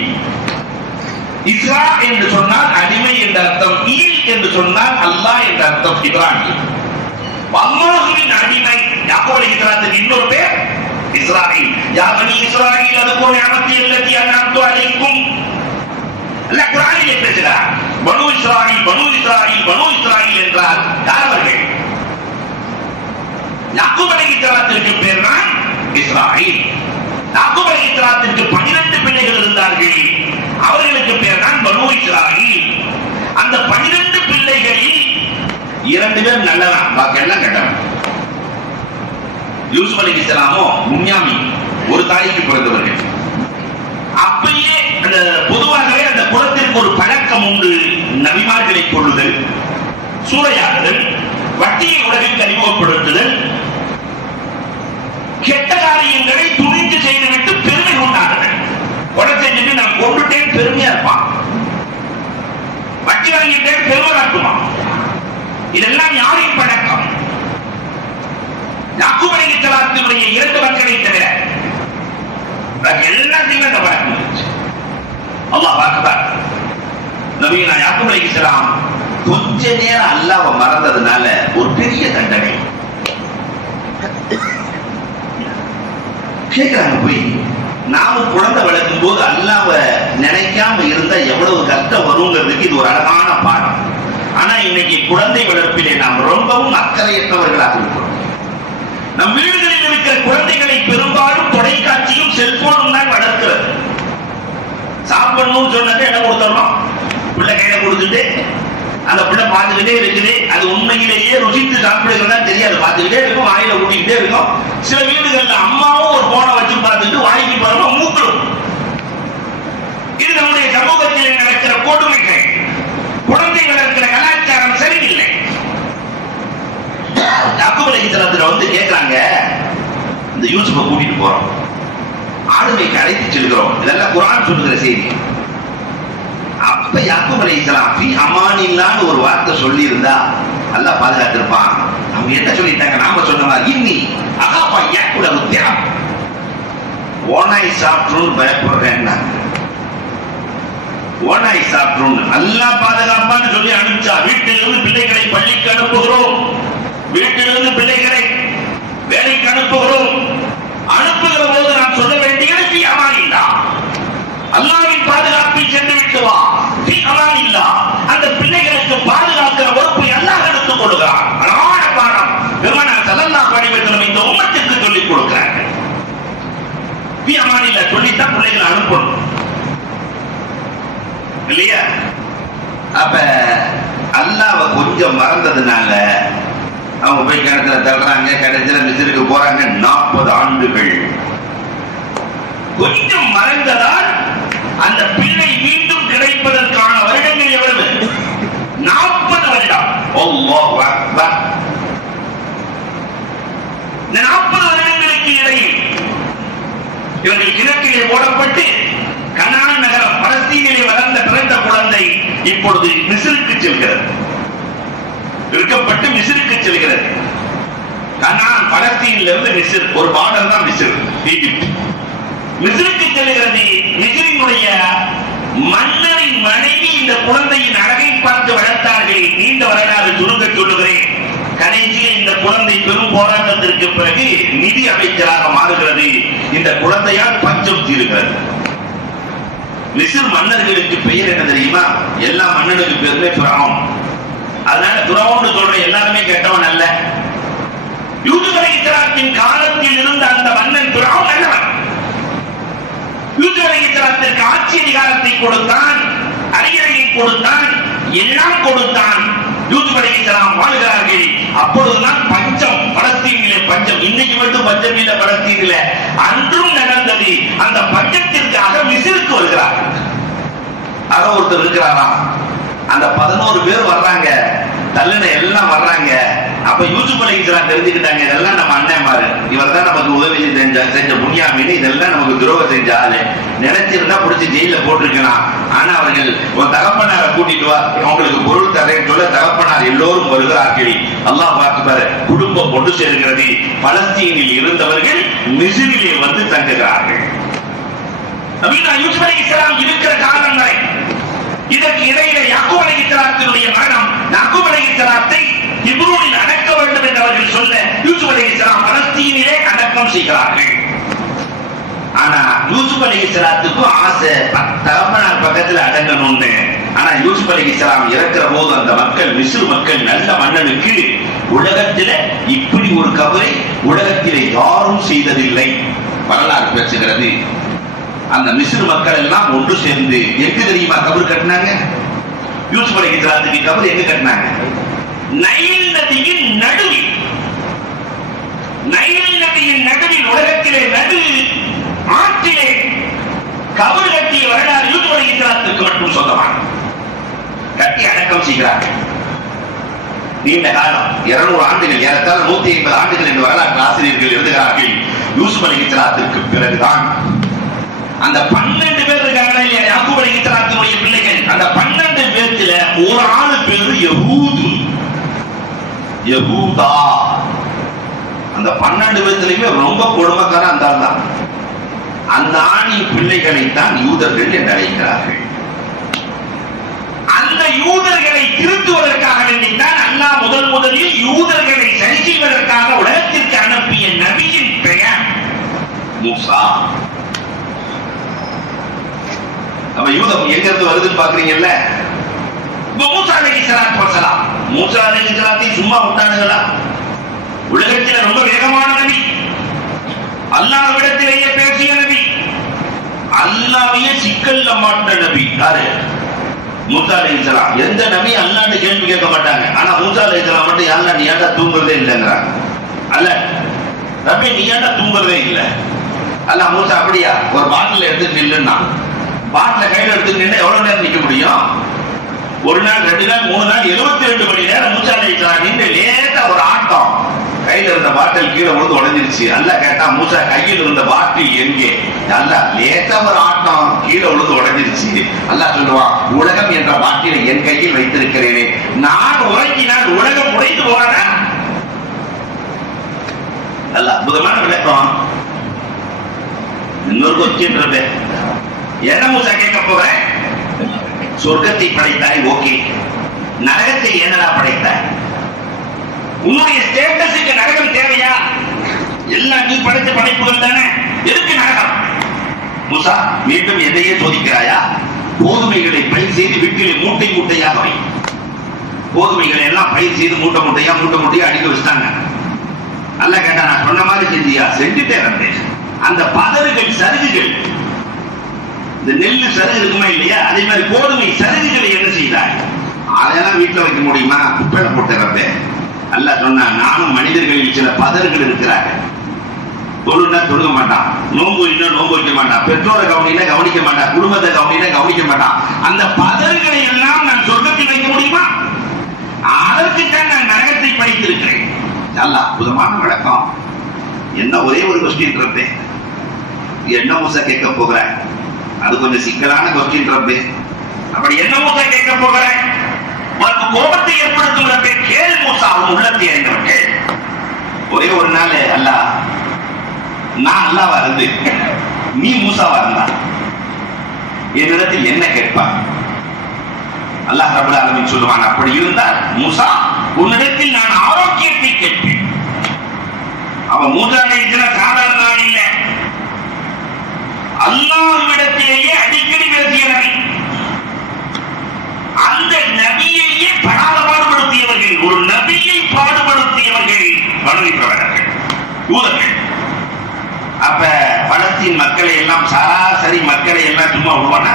இஸ்ரா என்று சொன்னால் அடிமை என்ற அர்த்தம், ஈல் என்று சொன்னால் அல்லாஹ் என்ற அர்த்தம். இப்ராஹிம் அல்லாஹ்வின் அடிமை. யாக்கூப் அலைஹிஸ்ஸலாத்துக்கு இன்னொரு பேர் இஸ்ராயீல். யா பனி இஸ்ராயீல் அதுகுரு நிஅமத்தி அல்லதி அன்அம்து அலைக்கும். அல்லாஹ் குர்ஆனிலே பேசுகிறார். பனு இஸ்ராயீல் பனு இஸ்ராயீல் பனு இஸ்ராயீல் என்றால் யார் அவர்கள்? யாக்கூப் அலைஹிஸ்ஸலாத்துக்கு பேர் தான் இஸ்ராயீல். யாக்கூப் அலைஹிஸ்ஸலாத்துக்கு 12 பிள்ளைகள் இருந்தார்கள். அவர்களுக்கு பேர் தான் பனு இஸ்ராயீல். அந்த 12 பிள்ளைகளில் 2 பேர் நல்லவன், பாக்கி எல்லாம் கெட்டவன். யூசுப் அலைஹிஸ்ஸலாமோ புன்யாமீன், ஒரு தாய்க்கு பிறந்தவர்கள். அப்பயே அந்த பொதுவாகவே அந்த குலத்திற்கு ஒரு பழக்கம் உண்டு. நபிமார்களை கொள்ளுதல், சூறையாடுதல், வட்டியை உலகிற்கு அறிமுகப்படுத்துதல், கெட்ட காரியங்களை துணிந்து செய்துவிட்டு பெருமை கொண்டாடுதல். கொலை செஞ்சுட்டு நான் கொண்டுட்டேன் பெருமையா இருப்பான், வட்டி வாங்கிட்டேன் பெருமை காட்டுமா. இதெல்லாம் யாரின் பழக்கம்? யாக்கூப் அலைஹிஸ்ஸலாத்துடைய 2 மக்களை தவிர எல்லாத்தையுமே அந்த பழக்கம் இருந்துச்சு. அல்லாஹ் அக்பர். நபியுனா யாக்கூப் அலைஹிஸ்ஸலாம் கொஞ்ச நேரம் அல்லாஹ்வை மறந்ததுனால ஒரு பெரிய தண்டனை கேட்கிறாங்க. போய் நாம குழந்தை வளர்க்கும் போது அல்லாஹ்வை நினைக்காம இருந்தா எவ்வளவு கஷ்டம் வருங்கிறதுக்கு இது ஒரு அழகான பாடம். ஆனா இன்னைக்கு குழந்தை வளர்ப்பிலே நாம் ரொம்பவும் அக்கறையற்றவர்களாக இருக்கிறோம். நம் வீடுகளில் இருக்கிற குழந்தைகளை பெரும்பாலும் தொலைக்காட்சியும் செல்போனும் தான் வளர்க்கிறது. சாப்பிடணும்னு சொன்னதை இடம் கொடுத்துடணும், பிள்ளை கையில கொடுத்துட்டு அந்த பிள்ளை பார்த்துக்கிட்டே இருக்குது. அது உண்மையிலேயே ருசித்து சாப்பிடுகிறதா தெரியாது, பார்த்துக்கிட்டே இருக்கும், வாயில ஊட்டிக்கிட்டே இருக்கும். சில வீடுகள்ல அம்மாவும் ஒரு போனை வச்சு பார்த்துட்டு வாய்க்கு பாருங்க மூக்கணும். இது நம்முடைய சமூகத்தில் நடக்கிற கொடுமைகள். குழந்தைகள் இருக்கிற கலாச்சாரம் சரியில்லை. யாக்கூப் அலைஹிஸ்ஸலாத்துல வந்து கேட்கிறாங்க, இந்த யூசுஃபை கூட்டிட்டு போறோம், ஆளுமைக்கு அழைத்து செல்கிறோம், இதெல்லாம் குர்ஆன் சொல்லுகிற செய்தி. அப்ப யாக்கூப் அலைஹிஸ்ஸலாம் ஃபீ அமானில்லான்னு ஒரு வார்த்தை சொல்லி இருந்தா அல்லாஹ் பாதுகாத்திருப்பான். அவங்க என்ன சொல்லிட்டாங்க? நாம சொன்ன மாதிரி இன்னி அகாபா யாக்குல முத்தியா ஓனாய் சாப்பிட்டுன்னு பயப்படுறேன்னா, ஓனாய் சாப்பிட்டுன்னு அல்லாஹ் பாதுகாப்பான்னு சொல்லி அனுப்பிச்சா. வீட்டிலிருந்து பிள்ளைகளை பள்ளிக்கு அனுப்புகிறோம், வீட்டிலிருந்து பிள்ளைகளை வேலைக்கு அனுப்புகிறோம். அனுப்புகிற போது நான் சொல்ல வேண்டியது ஃபீ அமானில்லா, அல்லாஹ்வின் பாதுகாப்பில் சென்று விட்டு வா. ஃபீ அமானில்லா, அந்த பிள்ளைகளுக்கு பாதுகாக்கிற பொறுப்பை அல்லாஹ் எடுத்துக் கொள்கிறான். அழகான பாடம் பெருமானார் ஸல்லல்லாஹு அலைஹி வஸல்லம் இந்த உம்மத்துக்கு சொல்லிக் கொடுக்கிறாங்க. ஃபீ அமானில்லா சொல்லித்தான் பிள்ளைகளை அனுப்பணும் இல்லையா? அப்ப அல்லாஹ்வை கொஞ்சம் மறந்ததுனால அவங்க போய் கிணத்துல தள்ளுறாங்க, கடைசியில மிஸ்ருக்கு போறாங்க. 40 ஆண்டுகள் கொஞ்சம் மறைந்ததால் அந்த பிள்ளை மீண்டும் கிடைப்பதற்கான வருடங்கள் எவ்வளவு? 40 வருடம். அல்லாஹ் அக்பர். இந்த 40 வருடங்களுக்கு இடையில் இவர்கள் கிணற்றிலே போடப்பட்டு கனான் நகரம் பலஸ்தீனிலே வளர்ந்த பிறந்த குழந்தை இப்பொழுது மிஸ்ருக்கு செல்கிறது, விற்கப்பட்டு மிஸ்ருக்கு செல்கிறது. கனான் பலஸ்தீனில் இருந்து மிஸ்ர் ஒரு பார்டர் தான் மிஸ்ர், ஈஜிப்ட். மிஸ்ருக்கு செல்கிறது. மிஸ்ரினுடைய மன்னரின் மனைவி இந்த குழந்தையின் அழகை பார்த்து வளர்த்தார்கள். நீண்ட வரலாறு சுருங்க சொல்லுகிறேன். கடைசியில் இந்த குழந்தை பெரும் போராட்டத்திற்கு பிறகு நிதி அமைச்சராக மாறுகிறது. இந்த குழந்தையால் பஞ்சம் தீருகிறது. மிஸ்ர் மன்னர்களுக்கு பெயர் என்ன தெரியுமா? எல்லா மன்னனுக்கு பேருமே ஃபிரௌன். அதனால ஃபிரௌன் சொல்ற எல்லாருமே கெட்டவன் அல்ல. யூசுப் அலைஹிஸ்ஸலாத்தின் காலத்தில் இருந்த அந்த மன்னன் ஃபிரௌன் அல்லவன். யூசுப் அலைஹிஸ்ஸலாத்திற்கு ஆட்சி அதிகாரத்தை கொடுத்தான், அறிவுரையை கொடுத்தான், எல்லாம் கொடுத்தான். யூசுப் அலைஹிஸ்ஸலாம் வாழ்கிறார்கள். அப்பொழுதுதான் பஞ்சம், பலஸ்தீனிலே பஞ்சம். இன்னைக்கு மட்டும் பஞ்சம் இல்ல பலஸ்தீனில, அன்றும் நடந்தது. அந்த பஞ்சத்திற்காக மிஸ்ருக்கு வருகிறார்கள். அத ஒருத்தர் இருக்கிறாராம். அந்த 11 பேர் வர்றாங்க, தள்ளுன எல்லாம் வர்றாங்க. அப்ப யூசுப் அலைஹிஸ்ஸலாம் தெரிஞ்சுக்கிட்டாங்க, இதெல்லாம் நம்ம அண்ணன்மாரு, இவர் தான் நமக்கு உதவி செஞ்ச புன்யாமீன், இதெல்லாம் நமக்கு துரோகம் செஞ்ச ஆளு. நினைச்சிருந்தா பிடிச்சி ஜெயில போட்டிருக்கலாம். ஆனா அவர்கள் உன் தகப்பனாரை கூட்டிட்டு வா, அவங்களுக்கு பொருள் தரேன்னு சொல்ல தகப்பனார் எல்லோரும் வருகிறார்கள். அல்லாஹ் அக்பர். குடும்பம் ஒன்று சேர்கிறது. பலஸ்தீனில் இருந்தவர்கள் மிஸ்ரிலே வந்து தங்குகிறார்கள். யூசுப் அலைஹிஸ்ஸலாம் இருக்கிற காலம் வரை இதற்கு இடையில யாக்கூப் அலைஹிஸ்ஸலாத்தினுடைய மரணம், யாக்கூப் அலைஹிஸ்ஸலாத்தை ஹிப்ரோனில் அடக்க வேண்டும் என்று அவர்கள் சொல்ல யூசுப் அலைஹிஸ்ஸலாம் பலஸ்தீனிலே அடக்கம் செய்கிறார்கள். ஆனா யூசுப் அலைஹிஸ்ஸலாத்துக்கும் ஆசை தகப்பனார் பக்கத்தில் அடங்கணும்னு. ஆனா யூசுப் அலைஹிஸ்ஸலாம் இறக்கிற போது அந்த மக்கள், மிஸ்ர் மக்கள், நல்ல மன்னனுக்கு உலகத்தில இப்படி ஒரு கபரை உலகத்திலே யாரும் செய்ததில்லை வரலாறு பேசுகிறது. அந்த மிஸ்ர் மக்கள் எல்லாம் ஒன்று சேர்ந்து எங்க தெரியுமா கபர் கட்டினாங்க? யூசுப் அலைஹிஸ்ஸலாத்துக்கு கபர் எங்க கட்டினாங்க? நைல் நதியின் நடுவில். நைல் நதியின் நடுவில், உலகத்திலே ஆற்றிலே கபறு கட்டிய வரலாறு யூசுப் அலைஹிஸ்ஸலாத்துக்கு மட்டும் சொந்தமான கட்டி அடக்கம் செய்கிறார்கள். நீண்ட காலம் 200 ஆண்டுகள், ஏறத்தாழ 150 ஆண்டுகள் என்று வரலாற்று ஆசிரியர்கள் எழுதுகிறார்கள். யூசுப் அலைஹிஸ்ஸலாத்துக்கு பிறகுதான் அந்த 12 பேர் இருக்காங்களா இல்லையா, யாக்கூப் அலைஹிஸ்ஸலாத்துடைய பிள்ளைகள், அந்த 12 பேர்த்துல ஒரு ஆளு பேரு யஹூதா. அந்த 12 பேர்த்திலுமே ரொம்ப கொடுமைக்கார அந்த ஆள் தான். அந்த ஆணின் பிள்ளைகளைத்தான் யூதர்கள் என்று அழைக்கிறார்கள். அந்த யூதர்களை திருத்துவதற்காக வேண்டித்தான் அல்லாஹ் முதலில் யூதர்களை சரி செய்வதற்காக உலகத்திற்கு அனுப்பிய நபியின் பெயர் மூசா. நம்ம யூதம் எங்க இருந்து வருதுன்னு பாக்குறீங்கல்ல. மூசா அலைஹிஸ்ஸலாத்து வஸலாம், மூசா அலைஹிஸ்ஸலாத்தை சும்மா விட்டானுங்களா? உலகத்தில் ரொம்ப வேகமான நபி, அல்லாஹ்விடத்திலேயே பேசிய நபி, அல்லாஹ்வையே சிக்கல்ல மாட்ட நபி யாரு? மூசா அலைஹிஸ்ஸலாம். எந்த நபி அல்லாஹ்ட்ட கேள்வி கேட்க மாட்டாங்க. ஆனா மூசா அலைஹிஸ்ஸலாம் மட்டும் அல்லாஹ் நீ ஏன்டா தூங்குறதே இல்லைங்கிறாங்க. அல்ல நபி நீ ஏன்டா தூங்குறதே இல்லை. அல்லாஹ் மூசா அப்படியா, ஒரு பாட்டில் எடுத்து நில்லுன்னா, பாட்டில கையில எடுத்து நின்று எவ்வளவு நேரம் நிக்க முடியும்? ஒரு நாள், 2 நாள், 3 நாள், 72 மணி நேரம் மூசா அலைஹிஸ்ஸலாம் நின்று லேட்டா ஒரு ஆட்டம், கையில இருந்த பாட்டில் கீழே விழுந்து உடைஞ்சிருச்சு. அல்லாஹ் கேட்டா மூசா கையில் இருந்த பாட்டில் எங்கே? அல்லாஹ் லேட்டா ஒரு ஆட்டம் கீழே விழுந்து உடைஞ்சிருச்சு. அல்லாஹ் சொல்லுவான், உலகம் என்ற பாட்டிலை என் கையில் வைத்திருக்கிறேனே, நான் உறங்கினால் உலகம் உடைந்து போறா? நல்ல அற்புதமான விளக்கம். இன்னொரு கொஸ்டின் இருக்கு. என்ன மூசா கேட்க போற? சொர்க்கத்தை படைத்தாய், ஓகே, நரகத்தை என்னடா படைத்தாய்? உன்னுடைய ஸ்டேட்டஸுக்கு நரகம் தேவையா? எல்லாம் நீ படைத்த படைப்புகள் தானே, எதுக்கு நரகம்? மூசா மீண்டும் என்னையே சோதிக்கிறாயா? கோதுமைகளை பயிர் செய்து வீட்டிலே மூட்டை மூட்டையாக வை. கோதுமைகளை எல்லாம் பயிர் செய்து மூட்டை மூட்டையா அடுக்க வச்சுட்டாங்க. நல்லா கேட்டா, நான் சொன்ன மாதிரி செஞ்சியா? செஞ்சுட்டே இருந்தேன். அந்த பதறுகள், சருகுகள், இந்த நெல்லு சருகு இருக்குமா இல்லையா, அதே மாதிரி கோதுமை சருகுகளை என்ன செய்தாய்? அதெல்லாம் வீட்டுல வைக்க முடியுமா? குப்பையில போட்டு இருந்தேன். அல்லாஹ் சொன்னா, நானும் மனிதர்களில் சில பதர்கள் இருக்கிறார்கள். தொழுனா தொழுக மாட்டான், நோன்பு நோன்பு வைக்க மாட்டான், பெற்றோரை கவனினா கவனிக்க மாட்டான், குடும்பத்தை கவனினா கவனிக்க மாட்டான். அந்த பதர்களை எல்லாம் நான் சொர்க்கத்தில் வைக்க முடியுமா? அதற்குத்தான் நான் நரகத்தை படைத்திருக்கிறேன். அல்லாஹ் அற்புதமான விளக்கம். என்ன ஒரே ஒரு கொஸ்டின் இருப்பேன், என்ன மூசா கேட்க போகிற? அது கொஞ்சம் சிக்கலான கொஸ்டின் இருப்பேன். அப்படி என்ன மூசா கேட்க போகிற? உனக்கு கோபத்தை ஏற்படுத்தும் கேள் மூசா, அவன் உள்ளத்தை அறிந்தவர்கள். ஒரே ஒரு நாள் அல்லாஹ், நான் அல்லாஹ்வா இருந்து நீ மூசாவா இருந்தா என்னிடத்தில் என்ன கேட்பான்? அல்லாஹ் ரப்பல் ஆலமீன் சொல்லுவான், அப்படி இருந்தால் மூசா உன்னிடத்தில் நான் ஆரோக்கியத்தை கேட்பேன். அவன் மூசா அலைஹிஸ்ஸலாம் சாதாரண ஆள் இல்ல, அல்லாஹ்விடத்திலேயே அடிக்கடி பேசிய நபி. அந்த நபியையே பாடுபடுத்தியவர்கள், ஒரு நபியை பாடுபடுத்தியவர்கள் பணித்தவர்கள் யூதர்கள். அப்ப பலஸ்தீன் மக்களை எல்லாம், சராசரி மக்களை எல்லாம் சும்மா விடுவானா?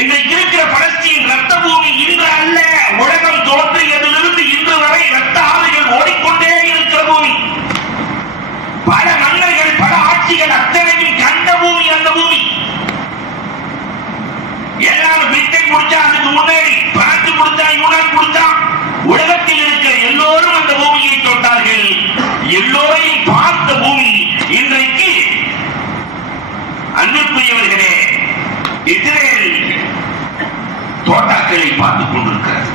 இன்றைக்கு இருக்கிற பலஸ்தீன் ரத்த பூமி இன்று அல்ல, உலகம் தோன்றியதிலிருந்து இன்று வரை ரத்த ஆறுகள் ஓடிக்கொண்டே இருக்கிற பூமி. பல மன்னர்கள், பல ஆட்சிகள் அத்தனையும் கண்ட பூமி அந்த பூமி. எல்லாரும் பிரிட்டன் முடிச்சா, அதுக்கு முன்னாடி பிரான்ஸ் முடிச்சா, யூனான் முடிச்சா, உலகத்தில் இருக்கிற எல்லோரும் அந்த பூமியை தொட்டார்கள். எல்லோரையும் பார்த்த பூமி இன்றைக்கு அன்புக்குரியவர்களே இஸ்ரேல் தோட்டாக்களை பார்த்துக் கொண்டிருக்கிறது.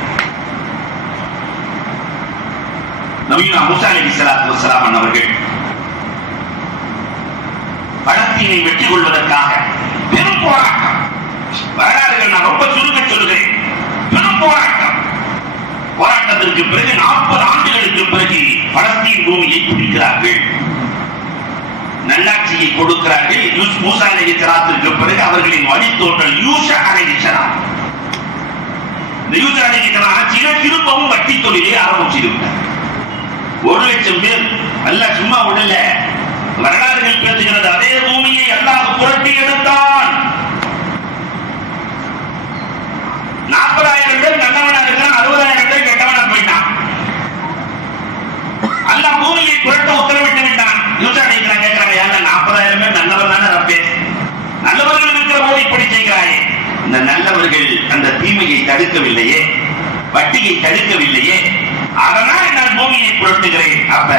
நபியுல்லா மூசா அலைஹிஸ்ஸலாத்து வஸ்ஸலாம் அவர்கள் பலஸ்தீனை வெற்றி கொள்வதற்காக பெரும் போராட்டம், வரலாறுகள் நான் ரொம்ப சுருங்க சொல்கிறேன், பெரும் போராட்டத்திற்கு பிறகு 40 ஆண்டுகளுக்கு பிறகு பலஸ்தீன் பூமியை பிடிக்கிறார்கள், நல்லாட்சியை கொடுக்கிறார்கள். மூசா அலைஹிஸ்ஸலாத்துக்கு பிறகு அவர்களின் வழித்தோன்றல் யூஷா அலைஹிஸ்ஸலாம். இந்த யூஷா அலைஹிஸ்ஸலாம் ஆட்சியில திரும்பவும் வட்டி தொழிலை ஆரம்பிச்சிருக்கிறார். 1,00,000 பேர் அல்லாஹ் சும்மா விடல. வரலாறுகள் பேசுகிறது, அதே பூமியை அல்லாஹ் புரட்டி எடுத்தான். 40,000 பேர் நல்லவனா இருக்கிறான், 60,000 பேர் கெட்டவனா போயிட்டான். அல்லாஹ் பூமியை புரட்ட உத்தரவிட்டு விட்டான். யூசா அலைஹிஸ்ஸலாம் கேட்கிறாங்க, நல்லவர்கள் அந்த தீமையை தடுக்கவில்லையே, வட்டியை தடுக்கவில்லையே, அதனால் நான் பூமியை புரட்டுகிறேன். அப்ப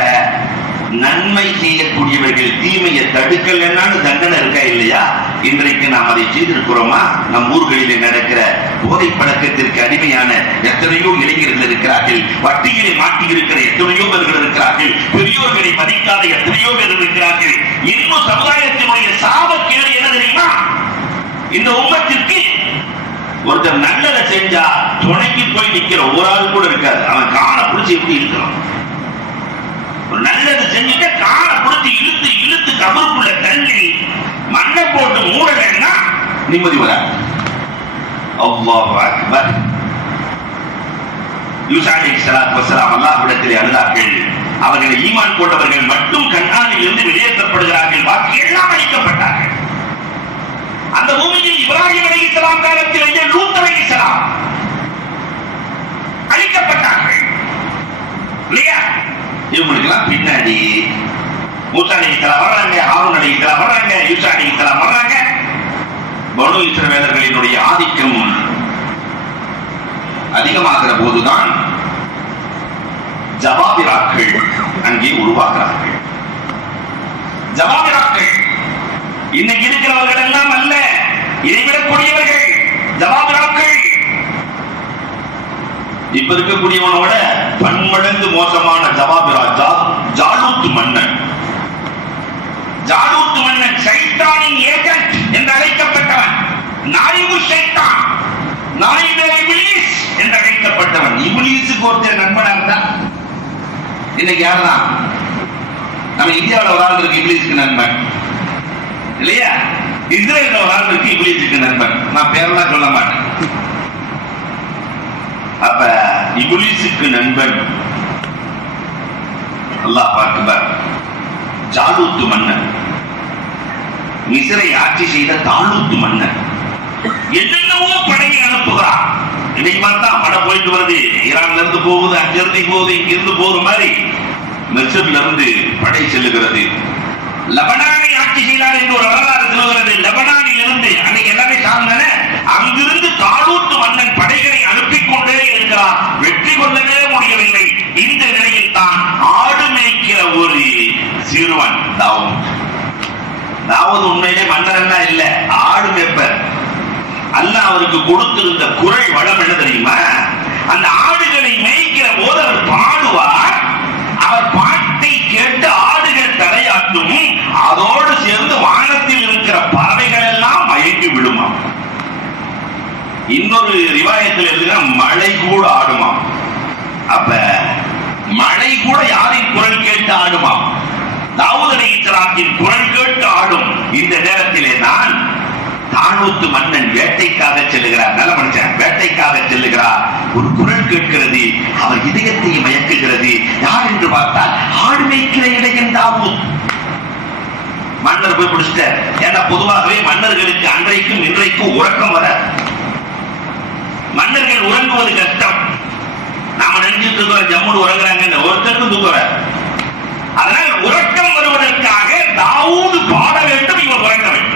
நன்மை செய்யக்கூடியவர்கள் தீமையை தடுக்கலன்னு தண்டனை இருக்கா இல்லையா? இன்றைக்கு நாம் அதை செய்திருக்கிறோமா? நம் ஊர்களிலே நடக்கிற போதை பழக்கத்திற்கு அடிமையான எத்தனையோ இளைஞர்கள் இருக்கிறார்கள், வட்டிகளை மாட்டி இருக்கிற எத்தனையோ பேர்கள் இருக்கிறார்கள், பெரியோர்களை மதிக்காத எத்தனையோ பேர் இருக்கிறார்கள். இன்னும் சமுதாயத்தினுடைய சாபக்கேடு என்ன தெரியுமா? இந்த உம்மத்திற்கு ஒருத்தர் நல்லதை செஞ்சா துணைக்கு போய் நிக்கிற ஒரு ஆள் கூட இருக்காது. அவன் காலை பிடிச்சி எப்படி இருக்கிறான்? ஒரு நல்லது செஞ்சுட்டு காலை பிடிச்சி இழுத்து இழுத்து கபருக்குள்ள தள்ளி மண்ணை போட்டு மூடலன்னா நிம்மதி வராது. அல்லாஹ் அக்பர். யூசா அலைஹிஸ்ஸலாத்து வஸலாம் அல்லாஹ்விடத்திலே அழுதார்கள். அவர்கள் ஈமான் கொண்டவர்கள் மட்டும் கண்ணானில் இருந்து வெளியேற்றப்படுகிறார்கள், பாக்கி எல்லாம் அழிக்கப்பட்டார்கள். அந்த பூமியில் இப்ராஹிம் அலைஹிஸ்ஸலாம் காலத்திலேயே லூத் அலைஹிஸ்ஸலாம் அழிக்கப்பட்டார்கள் இல்லையா? இவங்களுக்கெல்லாம் பின்னாடி மூசா அலைஹிஸ்ஸலாம் வர்றாங்க, ஹாரூன் அலைஹிஸ்ஸலாம் வர்றாங்க, யூசா அலைஹிஸ்ஸலாம் வர்றாங்க. பனு இஸ்ரவேலர்களினுடைய ஆதிக்கம் அதிகமாகிற போதுதான் ஜபாபிராக்கள் அங்கே உருவாகிறார்கள். ஜபாபிராக்கள் இன்னைக்கு இருக்கிறவர்கள் எல்லாம் அல்ல, இதைவிடக்கூடியவர்கள் ஜபாபிராக்கள். இப்ப இருக்கக்கூடியவனோட பன்மடங்கு மோசமான ஜபாபிரா ஜாலூத் மன்னன். ஜாலூத் மன்னன் சைத்தானின் ஏஜென்ட் என்று அழைக்கப்பட்டவன், நாயிபு சைத்தான், நாயிபே இப்லீஸ் என்று அழைக்கப்பட்டவன். இப்லீஸுக்கு ஒருத்தர் நண்பனா இருந்தா இன்னைக்கு யாருதான்? நம்ம இந்தியாவில் ஒரு ஆள் இருக்கு இப்லீஸுக்கு நண்பன் இல்லையா? இஸ்ரேல் ஒரு ஆள் இருக்கு இப்லீஸுக்கு நண்பன். நான் பேரெல்லாம் சொல்ல மாட்டேன். அப்ப இப்லீஸுக்கு நண்பன் அல்லாஹ் அக்பர் ஜாலூத் மன்னன், மிஸ்ரை ஆட்சி செய்த தாலூத் மன்னன். என்னென்னவோ படையை அனுப்புகிறான். இன்னைக்கு தான் படம் போயிட்டு வருது, ஈரான்ல இருந்து போகுது, அங்கிருந்து போகுது, இங்கிருந்து போகிற மாதிரி மிஸ்ர்ல இருந்து படை செல்லுகிறது. லெபனானை ஆட்சி செய்தார் என்று ஒரு வரலாறு சொல்லுகிறது. லெபனானில் இருந்து அன்னைக்கு எல்லாமே சார்ந்தன, அங்கிருந்து தாலூத் மன்னன் படைகளை அனுப்பி கொண்டே இருக்கிறார். வெற்றி கொள்ளவே முடியவில்லை. இந்த நிலையில் தான் ஆடு மேய்க்கிற ஒரு சிறுவன் தாவூத் உண்மையிலே மன்னன் இல்ல, ஆடு மேய்ப்பர். அல்லாஹ் அவருக்கு கொடுத்திருந்த குரல் வளம் என்ன தெரியுமா? அந்த ஆடுகளை மேய்க்கிற போது அவர் பாடுவார். அவர் பாட்டை கேட்டு ஆடுகள் தலையாட்டும். அதோடு சேர்ந்து வானத்தில் இருக்கிற பறவைகள் எல்லாம் மயங்கி விடுமா. இன்னொரு ரிவாயத்தில் இருக்கிற மழை கூட ஆடுமா. அப்ப மழை கூட யாரின் குரல் கேட்டு ஆடுமா? தாவூத் அலைஹிஸ்ஸலாத்தின் குரல் கேட்டு ஆடும். இந்த நேரத்திலே தான் தாலூத் மன்னன் வேட்டைக்காக செல்லுகிறார். நல்ல மனுஷன் வேட்டைக்காக செல்லுகிறார். ஒரு குரல் கேட்கிறது, அவர் இதயத்தை மயக்குகிறது. யார் என்று பார்த்தால் ஆடு மேய்க்கிற இளைஞன் தாவூத். மன்னர் போய் பிடிச்சிட்டார். ஏன்னா பொதுவாகவே மன்னர்களுக்கு அன்றைக்கும் இன்றைக்கும் உறக்கம் வர, மன்னர்கள் உறங்குவது கஷ்டம். நாம நினைச்சிட்டு இருக்கிறோம் ஜம்முன்னு உறங்குறாங்க, ஒருத்தருக்கு தூக்குற. அதனால் உறக்கம் வருவதற்காக தாவூத் பாட வேண்டும், இவர் உறங்க வேண்டும்.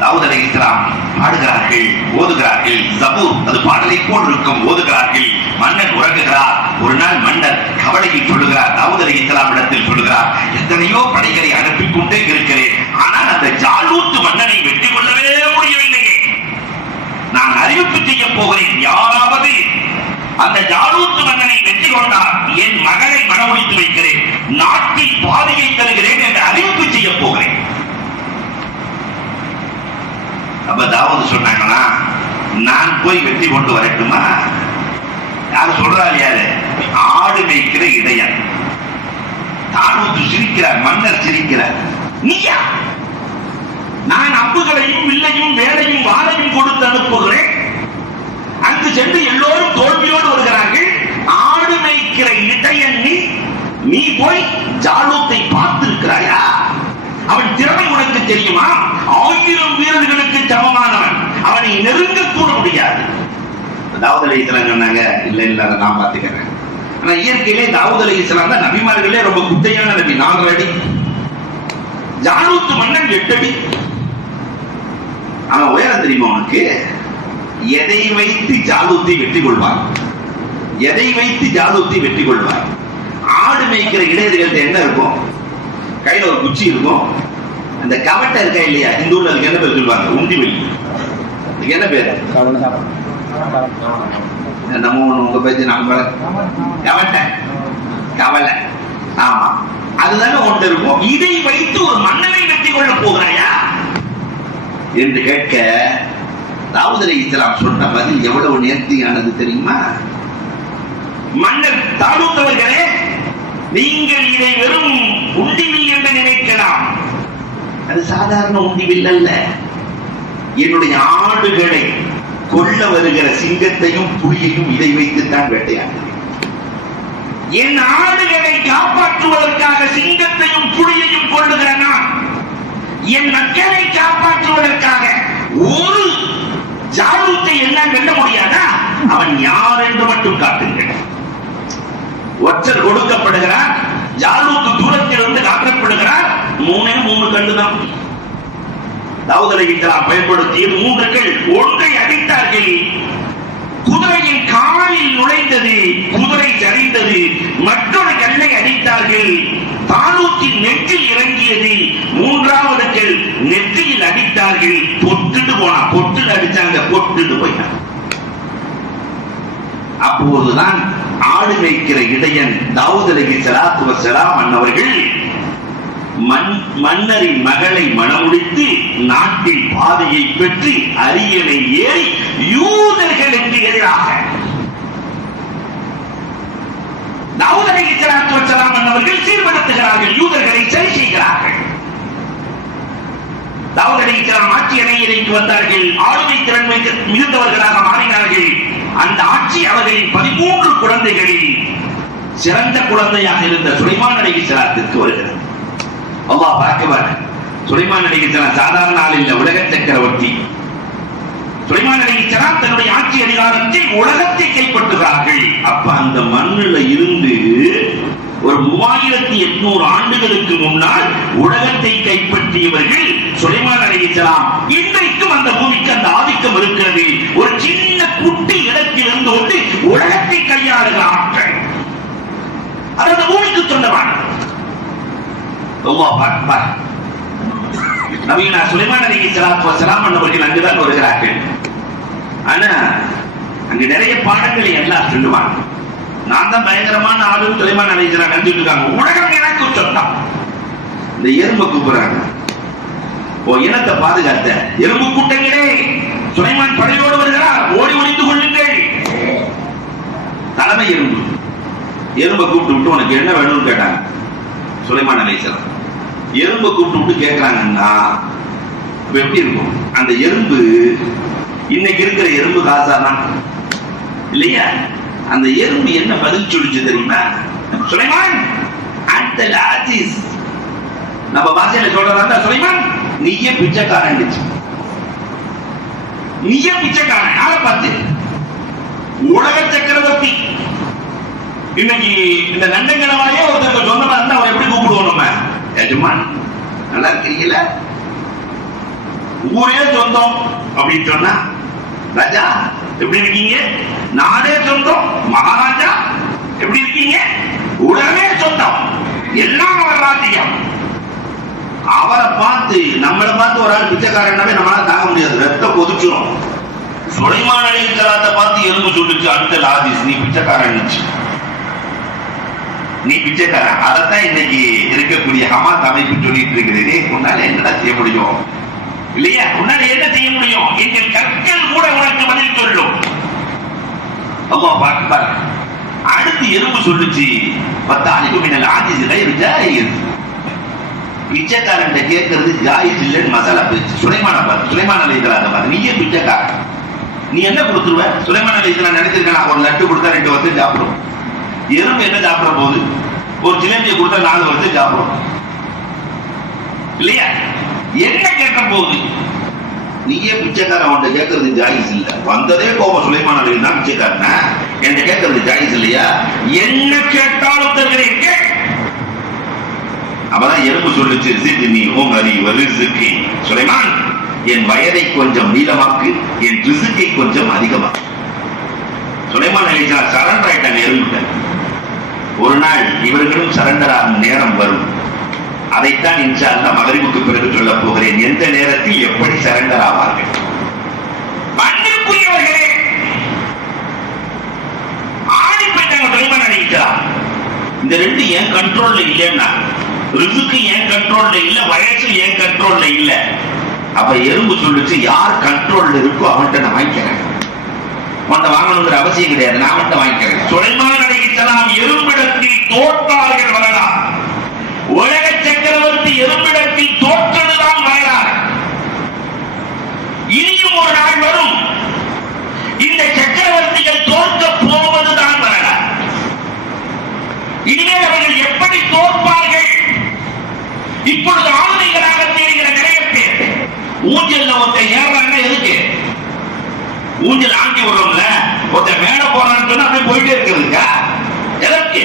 தாவூத் அலைஹிஸ்ஸலாம் பாடுகிறார்கள், ஓதுகிறார்கள். ஜபூர் அது பாடலை போல் இருக்கும், ஓதுகிறார்கள். மன்னன் உறங்குகிறார். ஒரு நாள் மன்னர் கவலையில் சொல்லுகிறார், தாவூத் அலைஹிஸ்ஸலாம் இடத்தில் சொல்லுகிறார், எத்தனையோ படைகளை அனுப்பிக் கொண்டே இருக்கிறேன், ஆனால் அந்த ஜாலூத் மன்னனை வெற்றி கொள்ளவே முடியவில்லையே. நான் அறிவிப்பு செய்ய போகிறேன், யாராவது அந்த ஜாலூத் மன்னனை வெற்றி கொண்டார் என் மகளை மனமுடித்து வைக்கிறேன், நாட்டில் பாதையை தருகிறேன் என்று அறிவிப்பு செய்ய போகிறேன். அப்ப தாவூத் சொன்னாங்கன்னா, நான் போய் வெற்றி கொண்டு வரட்டுமா? யாரு சொல்றாரு? யாரு? ஆடு மேய்க்கிற இடையன். தாலூத் சிரிக்கிறார், மன்னர் சிரிக்கிறார். நீயா? நான் அம்புகளையும் வில்லையும் வேலையும் வாளையும் கொடுத்து அனுப்புகிறேன். அங்கு சென்று எல்லோரும் தோல்வியோடு வருகிறார்கள். ஆடு மேய்க்கிற இடையன் நீ போய் ஜாலூத்தை பார்த்திருக்கிறாயா? அவன் திறமை உனக்கு தெரியுமா? 1000 வீரர்களுக்கு சமமானவன், அவனை நெருங்க கூட முடியாது. தாவூத் அலைஹிஸ்ஸலாம் சொன்னாங்க, இல்ல இல்ல அதை நான் பார்த்துக்கிறேன். ஆனா இயற்கையிலே தாவூத் அலைஹிஸ்ஸலாம் தான் நபிமார்களே ரொம்ப குட்டையான நபி, 4 அடி. ஜாலூத் மன்னன் 8 அடி. அவன் உயரம் தெரியுமா உனக்கு? எதை வைத்து ஜாலூத்தி வெற்றி கொள்வார்? எதை வைத்து ஜாலூத்தி வெற்றி கொள்வார்? ஆடு மேய்க்கிற இடையர்கள்ட்ட என்ன இருக்கும்? கையில ஒரு குச்சி இருக்கும். அந்த கவட்டை இருக்கா இல்லையா, இந்த ஊர்ல அதுக்கு என்ன பேர் சொல்லுவாங்க? உண்டி வெளி. அதுக்கு என்ன பேரு? நம்ம உங்க பேச்சு நம்ம கவட்டை, கவலை. ஆமா, அதுதானே ஒன்று இருக்கும். இதை வைத்து ஒரு மன்னனை வெற்றி கொள்ள போகிறாயா என்று கேட்க தாவூத் அலைஹிஸ்ஸலாம் சொன்ன பதில் எவ்வளவு நேர்த்தியானது தெரியுமா? மன்னர் தாலூத் அவர்களே, நீங்கள் இதை வெறும் உண்டிவில் என்று நினைக்கலாம். அது சாதாரண உண்டிவில் அல்ல. என்னுடைய ஆடுகளை கொல்ல வருகிற சிங்கத்தையும் புலியையும் இதை வைத்துத்தான் வேட்டையாடுகிறேன். என் ஆடுகளை காப்பாற்றுவதற்காக சிங்கத்தையும் புலியையும் கொள்ளுகிற நான், என் மக்களை காப்பாற்றுவதற்காக ஒரு ஜாலூத்தை என்ன வெல்ல முடியாதா? அவன் யார் என்று மட்டும் காட்டுங்கள். ஒற்றர் கொடுக்கப்படுகிறார், ஜாலூத்து தூரத்தில் இருந்து காட்டப்படுகிறார். 3 கண்டுதான். தாவூத் அலைஹிஸ்ஸலாம் பயன்படுத்திய 3 கல். ஒன்றை அடித்தார்கள், குதிரையின் காலில் நுழைந்தது, குதிரை சரிந்தது. மற்றொரு கல்லை அடித்தார்கள், தாலூத்தின் நெற்றில் இறங்கியது. 3வது கல் நெற்றியில் அடித்தார்கள், பொட்டுட்டு போனா. பொட்டுட்டு அடிச்சாங்க, பொட்டுட்டு போயிட்டான். அப்போதுதான் ஆடு மேய்க்கிற இடையன் தாவூத் அலைஹிஸ்ஸலாத்து வஸ்ஸலாம் அன்னவர்கள் மன்னரின் மகளை மணமுடித்து நாட்டில் பாதையை பெற்று அரியணை ஏறி யூதர்களுக்கு எதிராக தாவூத் அலைஹிஸ்ஸலாத்து வஸ்ஸலாம் அன்னவர்கள் சீர்படுத்துகிறார்கள், யூதர்களை சரி செய்கிறார்கள். தாவூத் அலைஹிஸ்ஸலாம் ஆட்சி அணையறைக்கு வந்தார்கள், ஆளுமை திறன் மிகுந்தவர்களாக மாறினார்கள். அந்த ஆட்சி அவர்களின் 13 குழந்தைகளில் சிறந்த குழந்தையாக இருந்த சுலைமான் அலைஹிஸ்ஸலாத்துக்கு வருகிறது. அல்லாஹ் அக்பர். சுலைமான் அலைஹிஸ்ஸலாம் சாதாரண ஆள் இல்ல, உலக சக்கரவர்த்தி. சுலைமான் அலைஹிஸ்ஸலாம் தன்னுடைய ஆட்சி அதிகாரத்தில் உலகத்தை கைப்பற்றுகிறார்கள். அப்ப அந்த மண்ணில் இருந்து ஒரு 3800 ஆண்டுகளுக்கு முன்னால் உலகத்தை கைப்பற்றியவர்கள் சுலைமான் அலைஹிஸ்ஸலாம். இன்றைக்கும் அந்த பூமிக்கு அந்த ஆதிக்கம் இருக்கிறது. ஒரு சின்ன குட்டி இடத்தில் இருந்து கொண்டு உலகத்தை கையாளுகிற ஆட்கள், அது அந்த பூமிக்கு சொந்தமான. அல்லாஹ் அக்பர். நபியுனா சுலைமான் அலைஹிஸ்ஸலாத்து வஸ்ஸலாம் அவர்கள் அங்குதான் வருகிறார்கள். ஆனா அங்க நிறைய பாடங்களை எல்லாம் சொல்லுவாங்க. நான் தான் பயங்கரமான ஆளு சுலைமான் அலைஹிஸ்ஸலாம் கண்டுட்டு இருக்காங்க. உலகம் எனக்கு சொந்தம். இந்த எறும்பை கூப்பிடுறாங்க, ஓ இனத்தை பாதுகாத்த எறும்பு கூட்டங்களே, சுலைமான் படையோடு வருகிறார், ஓடி ஒளிந்து கொள்ளுங்கள். தலைமை எறும்பு எறும்பை கூப்பிட்டு விட்டு உனக்கு என்ன வேணும்னு கேட்டாங்க சுலைமான் அலைஹிஸ்ஸலாம். எறும்பை கூப்பிட்டு விட்டு கேட்கிறாங்கன்னா எப்படி இருக்கும்? அந்த எறும்பு இன்னைக்கு இருக்கிற எறும்பு காசாதான் இல்லையா? அந்த எறும்பு என்ன பதில் சொல்லிச்சு தெரியுமா? சுலைமான் அன்தல் ஆஜிஸ். நம்ம பாஷையில சொல்றதா, சுலைமான் நீயே பிச்சைக்காரன். நீயே பிச்சைக்காரன். யாரை பார்த்து? உலக சக்கரவர்த்தி. இன்னைக்கு இந்த நண்டங்களவாயே ஒருத்தருக்கு சொந்தமா இருந்தா அவர் எப்படி கூப்பிடுவோம்? நம்ம எஜமான் நல்லா இருக்கீங்களா, ஊரே சொந்தம் அப்படின்னு சொன்னா, ராஜா எப்படி இருக்கீங்க, நாடே சொந்தம், மகாராஜா எப்படி இருக்கீங்க, உலகமே சொந்தம், எல்லாம் அவர் ராஜ்யம். அவரை பார்த்து நம்மளை பார்த்து ஒரு ஆள் பிச்சைக்காரனாவே நம்மளால தாங்க முடியாது, ரத்தம் கொதிச்சிடும். சுலைமான் அலைஹிஸ்ஸலாத்தை பார்த்து எறும்பு சொல்லிச்சு, அடுத்த ஆஜிஸ் நீ பிச்சைக்காரன், நீ பிச்சைக்காரன். அதைத்தான் இன்னைக்கு இருக்கக்கூடிய ஹமாஸ் அமைப்பு சொல்லிட்டு இருக்கிறது. உன்னால என்னடா செய்ய முடியும் இல்லையா? உன்னால என்ன செய்ய முடியும்? எங்கள் கற்கள் கூட உனக்கு பதில் சொல்லும். அல்லாஹ் அக்பர். அடுத்து எறும்பு சொல்லுச்சு, பத்தாலிக்கு மின்னல் ஆஜிஸ் கைர் ஜாயிஸ். பிச்சைக்காரன் கேட்கறது ஜாயிஸ் இல்லைன்னு மசாலா பேச்சு. சுலைமான் அலைஹிஸ்ஸலாத்தை பார்த்து நீயே பிச்சைக்காரன், நீ என்ன கொடுத்துருவ? சுலைமான் அலைஹிஸ்ஸலாம் நினைச்சிருக்கேன், ஒரு லட்டு கொடுத்தா 2 வருஷம் சாப்பிடும். எறும்பு என்ன சாப்பிட போகுது? ஒரு ஜிலேபியை கொடுத்தா 4 வருஷம் சாப்பிடும் இல்லையா? என்ன கேட்க போகுது? நீயே பிச்சைக்காரன், அவன்கிட்ட கேட்கறது ஜாயிஸ் இல்ல. வந்ததே கோபம் சுலைமான் அலைஹிஸ்ஸலாம் பிச்சைக்காரன் என்ன கேட்கறது ஜாயிஸ் இல்லையா? என்ன கேட்டாலும் தருகிறேன். அப்பதான் எறும்பு சொல்லுச்சு, சித்தினி உங்கரி வரிசுக்கு. சுலைமான் என் வயதை கொஞ்சம் நீளமாக்கு, என் ரிசுக்கை கொஞ்சம் அதிகமாக்கு. சுலைமான் அலைஹிஸ்ஸலாம் சரண்டர் ஆயிட்டாங்க, எறும்புட்டாங்க. ஒரு நாள் இவர்களும் சரண்டர் ஆகும் நேரம் வரும். அதைத்தான் இன்ஷா அல்லாஹ் மகரிபுக்கு பிறகு சொல்ல போகிறேன். எந்த நேரத்தில் எப்படி சரண்டர் ஆவார்கள். அன்பிற்குரியவர்களே, ஆடி போயிட்டாங்க சுலைமான் அலைஹிஸ்ஸலாம். இந்த ரெண்டு ஏன் கண்ட்ரோல்ல இல்லைன்னா, ரிசுக்கு ஏன் கண்ட்ரோல்ல இல்ல, வயசு ஏன் கண்ட்ரோல்ல இல்ல. அப்ப எறும்பு சொல்லுச்சு, யார் கண்ட்ரோல்ல இருக்கோ அவன்கிட்ட நான் வாங்கிக்கிறேன். உன்னை வாங்கணுங்கிற அவசியம் கிடையாது, நான் அவன்கிட்ட வாங்கிக்கிறேன். சுலைமான் அலைஹிஸ்ஸலாம் எறும்பிடத்தில் தோற்றார்கள் வரலாம். உலக சக்கரவர்த்தி எறும்பிடத்தில் தோற்றதுதான் வரலாறு. இனியும் ஒரு நாள் வரும், இந்த சக்கரவர்த்திகள் தோற்க போவதுதான் வரலாறு. இனிமேல் அவர்கள் எப்படி தோற்பார்கள்? இப்பொழுது ஆளுமைகளாக தெரிகிற நிறைய பேர் ஊஞ்சல்ல ஒருத்தன் ஏறாங்க. எதுக்கு? ஊஞ்சல் ஆங்கி விடுறோம்ல, ஒருத்தன் மேல போறான்னு சொன்னா அப்படியே போயிட்டே இருக்கிறதுக்கா? எதற்கு?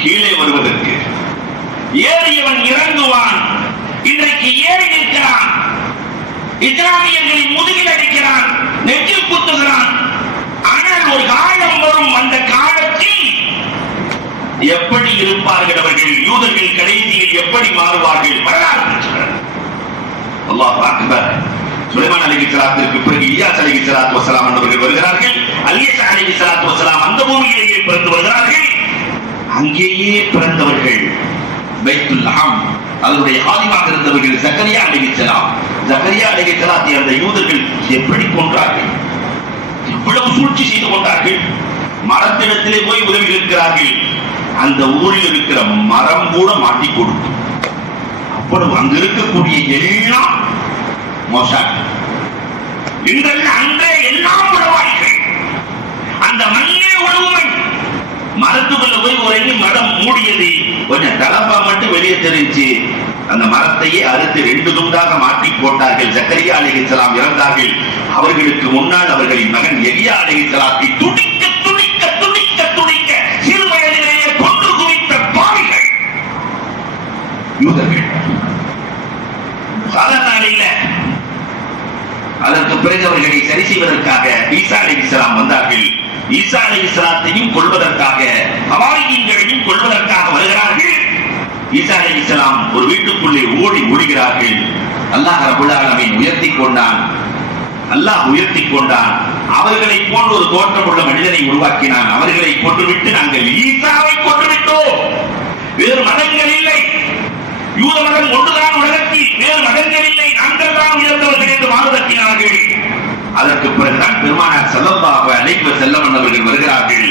கீழே வருவதற்கு. ஏறியவன் இறங்குவான். இன்றைக்கு ஏறி நிற்கிறான், இஸ்லாமியர்களின் முதுகில் அடிக்கிறான், நெற்றில் குத்துகிறான். ஆனால் ஒரு காலம் வரும், அந்த காலத்தில் எப்படி இருப்பார்கள் அவர்கள்? யூதர்கள் கடைசியில் எப்படி மாறுவார்கள்? வரலாறு பேசுகிறார். அல்லாஹ் அக்பர். சுலைமான் அலைஹிஸ்ஸலாத்திற்கு பிறகு இலியாஸ் அலைஹிஸ்ஸலாத்து வஸ்ஸலாம் என்பவர்கள் வருகிறார்கள். அலியஸ் அலைஹிஸ்ஸலாத்து வஸ்ஸலாம் அந்த பூமியிலேயே பிறந்து வருகிறார்கள். அங்கேயே பிறந்தவர்கள் பைத்துல் லஹம், அதனுடைய ஹாதிமாக இருந்தவர்கள் ஜக்கரியா அலைஹிஸ்ஸலாம். ஜக்கரியா அலைஹிஸ்ஸலாத்தை அந்த யூதர்கள் எப்படி கொன்றார்கள்? எவ்வளவு சூழ்ச்சி செய்து கொண்டார்கள்? மரத்திடத்திலே போய் உதவி இருக்கிறார்கள். அந்த ஊரில் இருக்கிற மரம் கூட மாட்டி கொடுத்து, அவ்வளவு அங்க இருக்கக்கூடிய எல்லாம் மோசாட். இன்றைக்கு அன்றே எல்லாம் உழவாய்கள். அந்த மண்ணே உழவுமை. மரத்துக்குள்ள போய் உறங்கி மரம் மூடியது, கொஞ்சம் தலப்பா மட்டும் வெளியே தெரிஞ்சு அந்த மரத்தையே அறுத்து 2 துண்டாக மாற்றி போட்டார்கள். ஜக்கரியா அலைஹிஸ்ஸலாம் இறந்தார்கள். அவர்களுக்கு முன்னால் அவர்களின் மகன் எலியா அலைஹிஸ்ஸலாத்தை துடிக்க துடிக்க துடிக்க துடிக்க சிறு வயதிலேயே கொன்று குவித்த பாவிகள் யூதர்கள். சாதாரண இல்ல. அதற்கு பிறகு அவர்களை சரி செய்வதற்காக ஈசா அலைஹிஸ்ஸலாம் வந்தார்கள். ஈசா அலைஹிஸ்ஸலாத்தையும் கொல்வதற்காக, ஹவாரியீன்களையும் கொல்வதற்காக வருகிறார்கள். ஈசா அலைஹிஸ்ஸலாம் ஒரு வீட்டுக்குள்ளே ஓடி ஒளிகிறார்கள். அல்லாஹ் ரப்பல் ஆலமீன் உயர்த்தி கொண்டான். அல்லாஹ் உயர்த்தி கொண்டான். அவர்களை போன்ற ஒரு தோற்றமுள்ள மனிதனை உருவாக்கினான். அவர்களை கொன்றுவிட்டு நாங்கள் ஈசாவை கொன்றுவிட்டோம். வேறு மதங்கள் இல்லை. யூத மதம் ஒன்றுதான் உலகத்தில், வேறு மதங்கள் இல்லை. நாங்கள் தான் உயர்ந்தவர்கள் என்று மாறுதட்டினார்கள். அதற்கு பிறகுதான் பெருமானார் ஸல்லல்லாஹு அலைஹி வஸல்லம் அவர்கள் வருகிறார்கள்.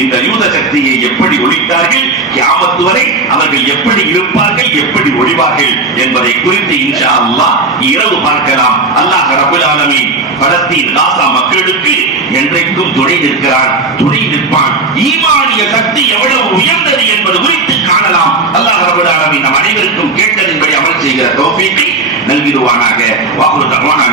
இந்த யூத சக்தியை எப்படி ஒழித்தார்கள், கியாமத் வரை அவர்கள் எப்படி இருப்பார்கள், எப்படி ஒழிவார்கள் என்பதை குறித்து இன்ஷா அல்லாஹ் இரவு பார்க்கலாம். அல்லாஹ் ரப்பல் ஆலமீன் பலஸ்தீன் காசா மக்களுக்கு என்றைக்கும் துணை நிற்கிறான், துணை நிற்பான். ஈமானிய சக்தி எவ்வளவு உயர்ந்தது என்பது குறித்து காணலாம். அல்லாஹ் ரப்பல் ஆலமீன் நம் அனைவருக்கும் கேட்டதின்படி அமல் செய்கிற தௌஃபீக்கை நல்கிடுவானாக. வாகுரு தஅவானா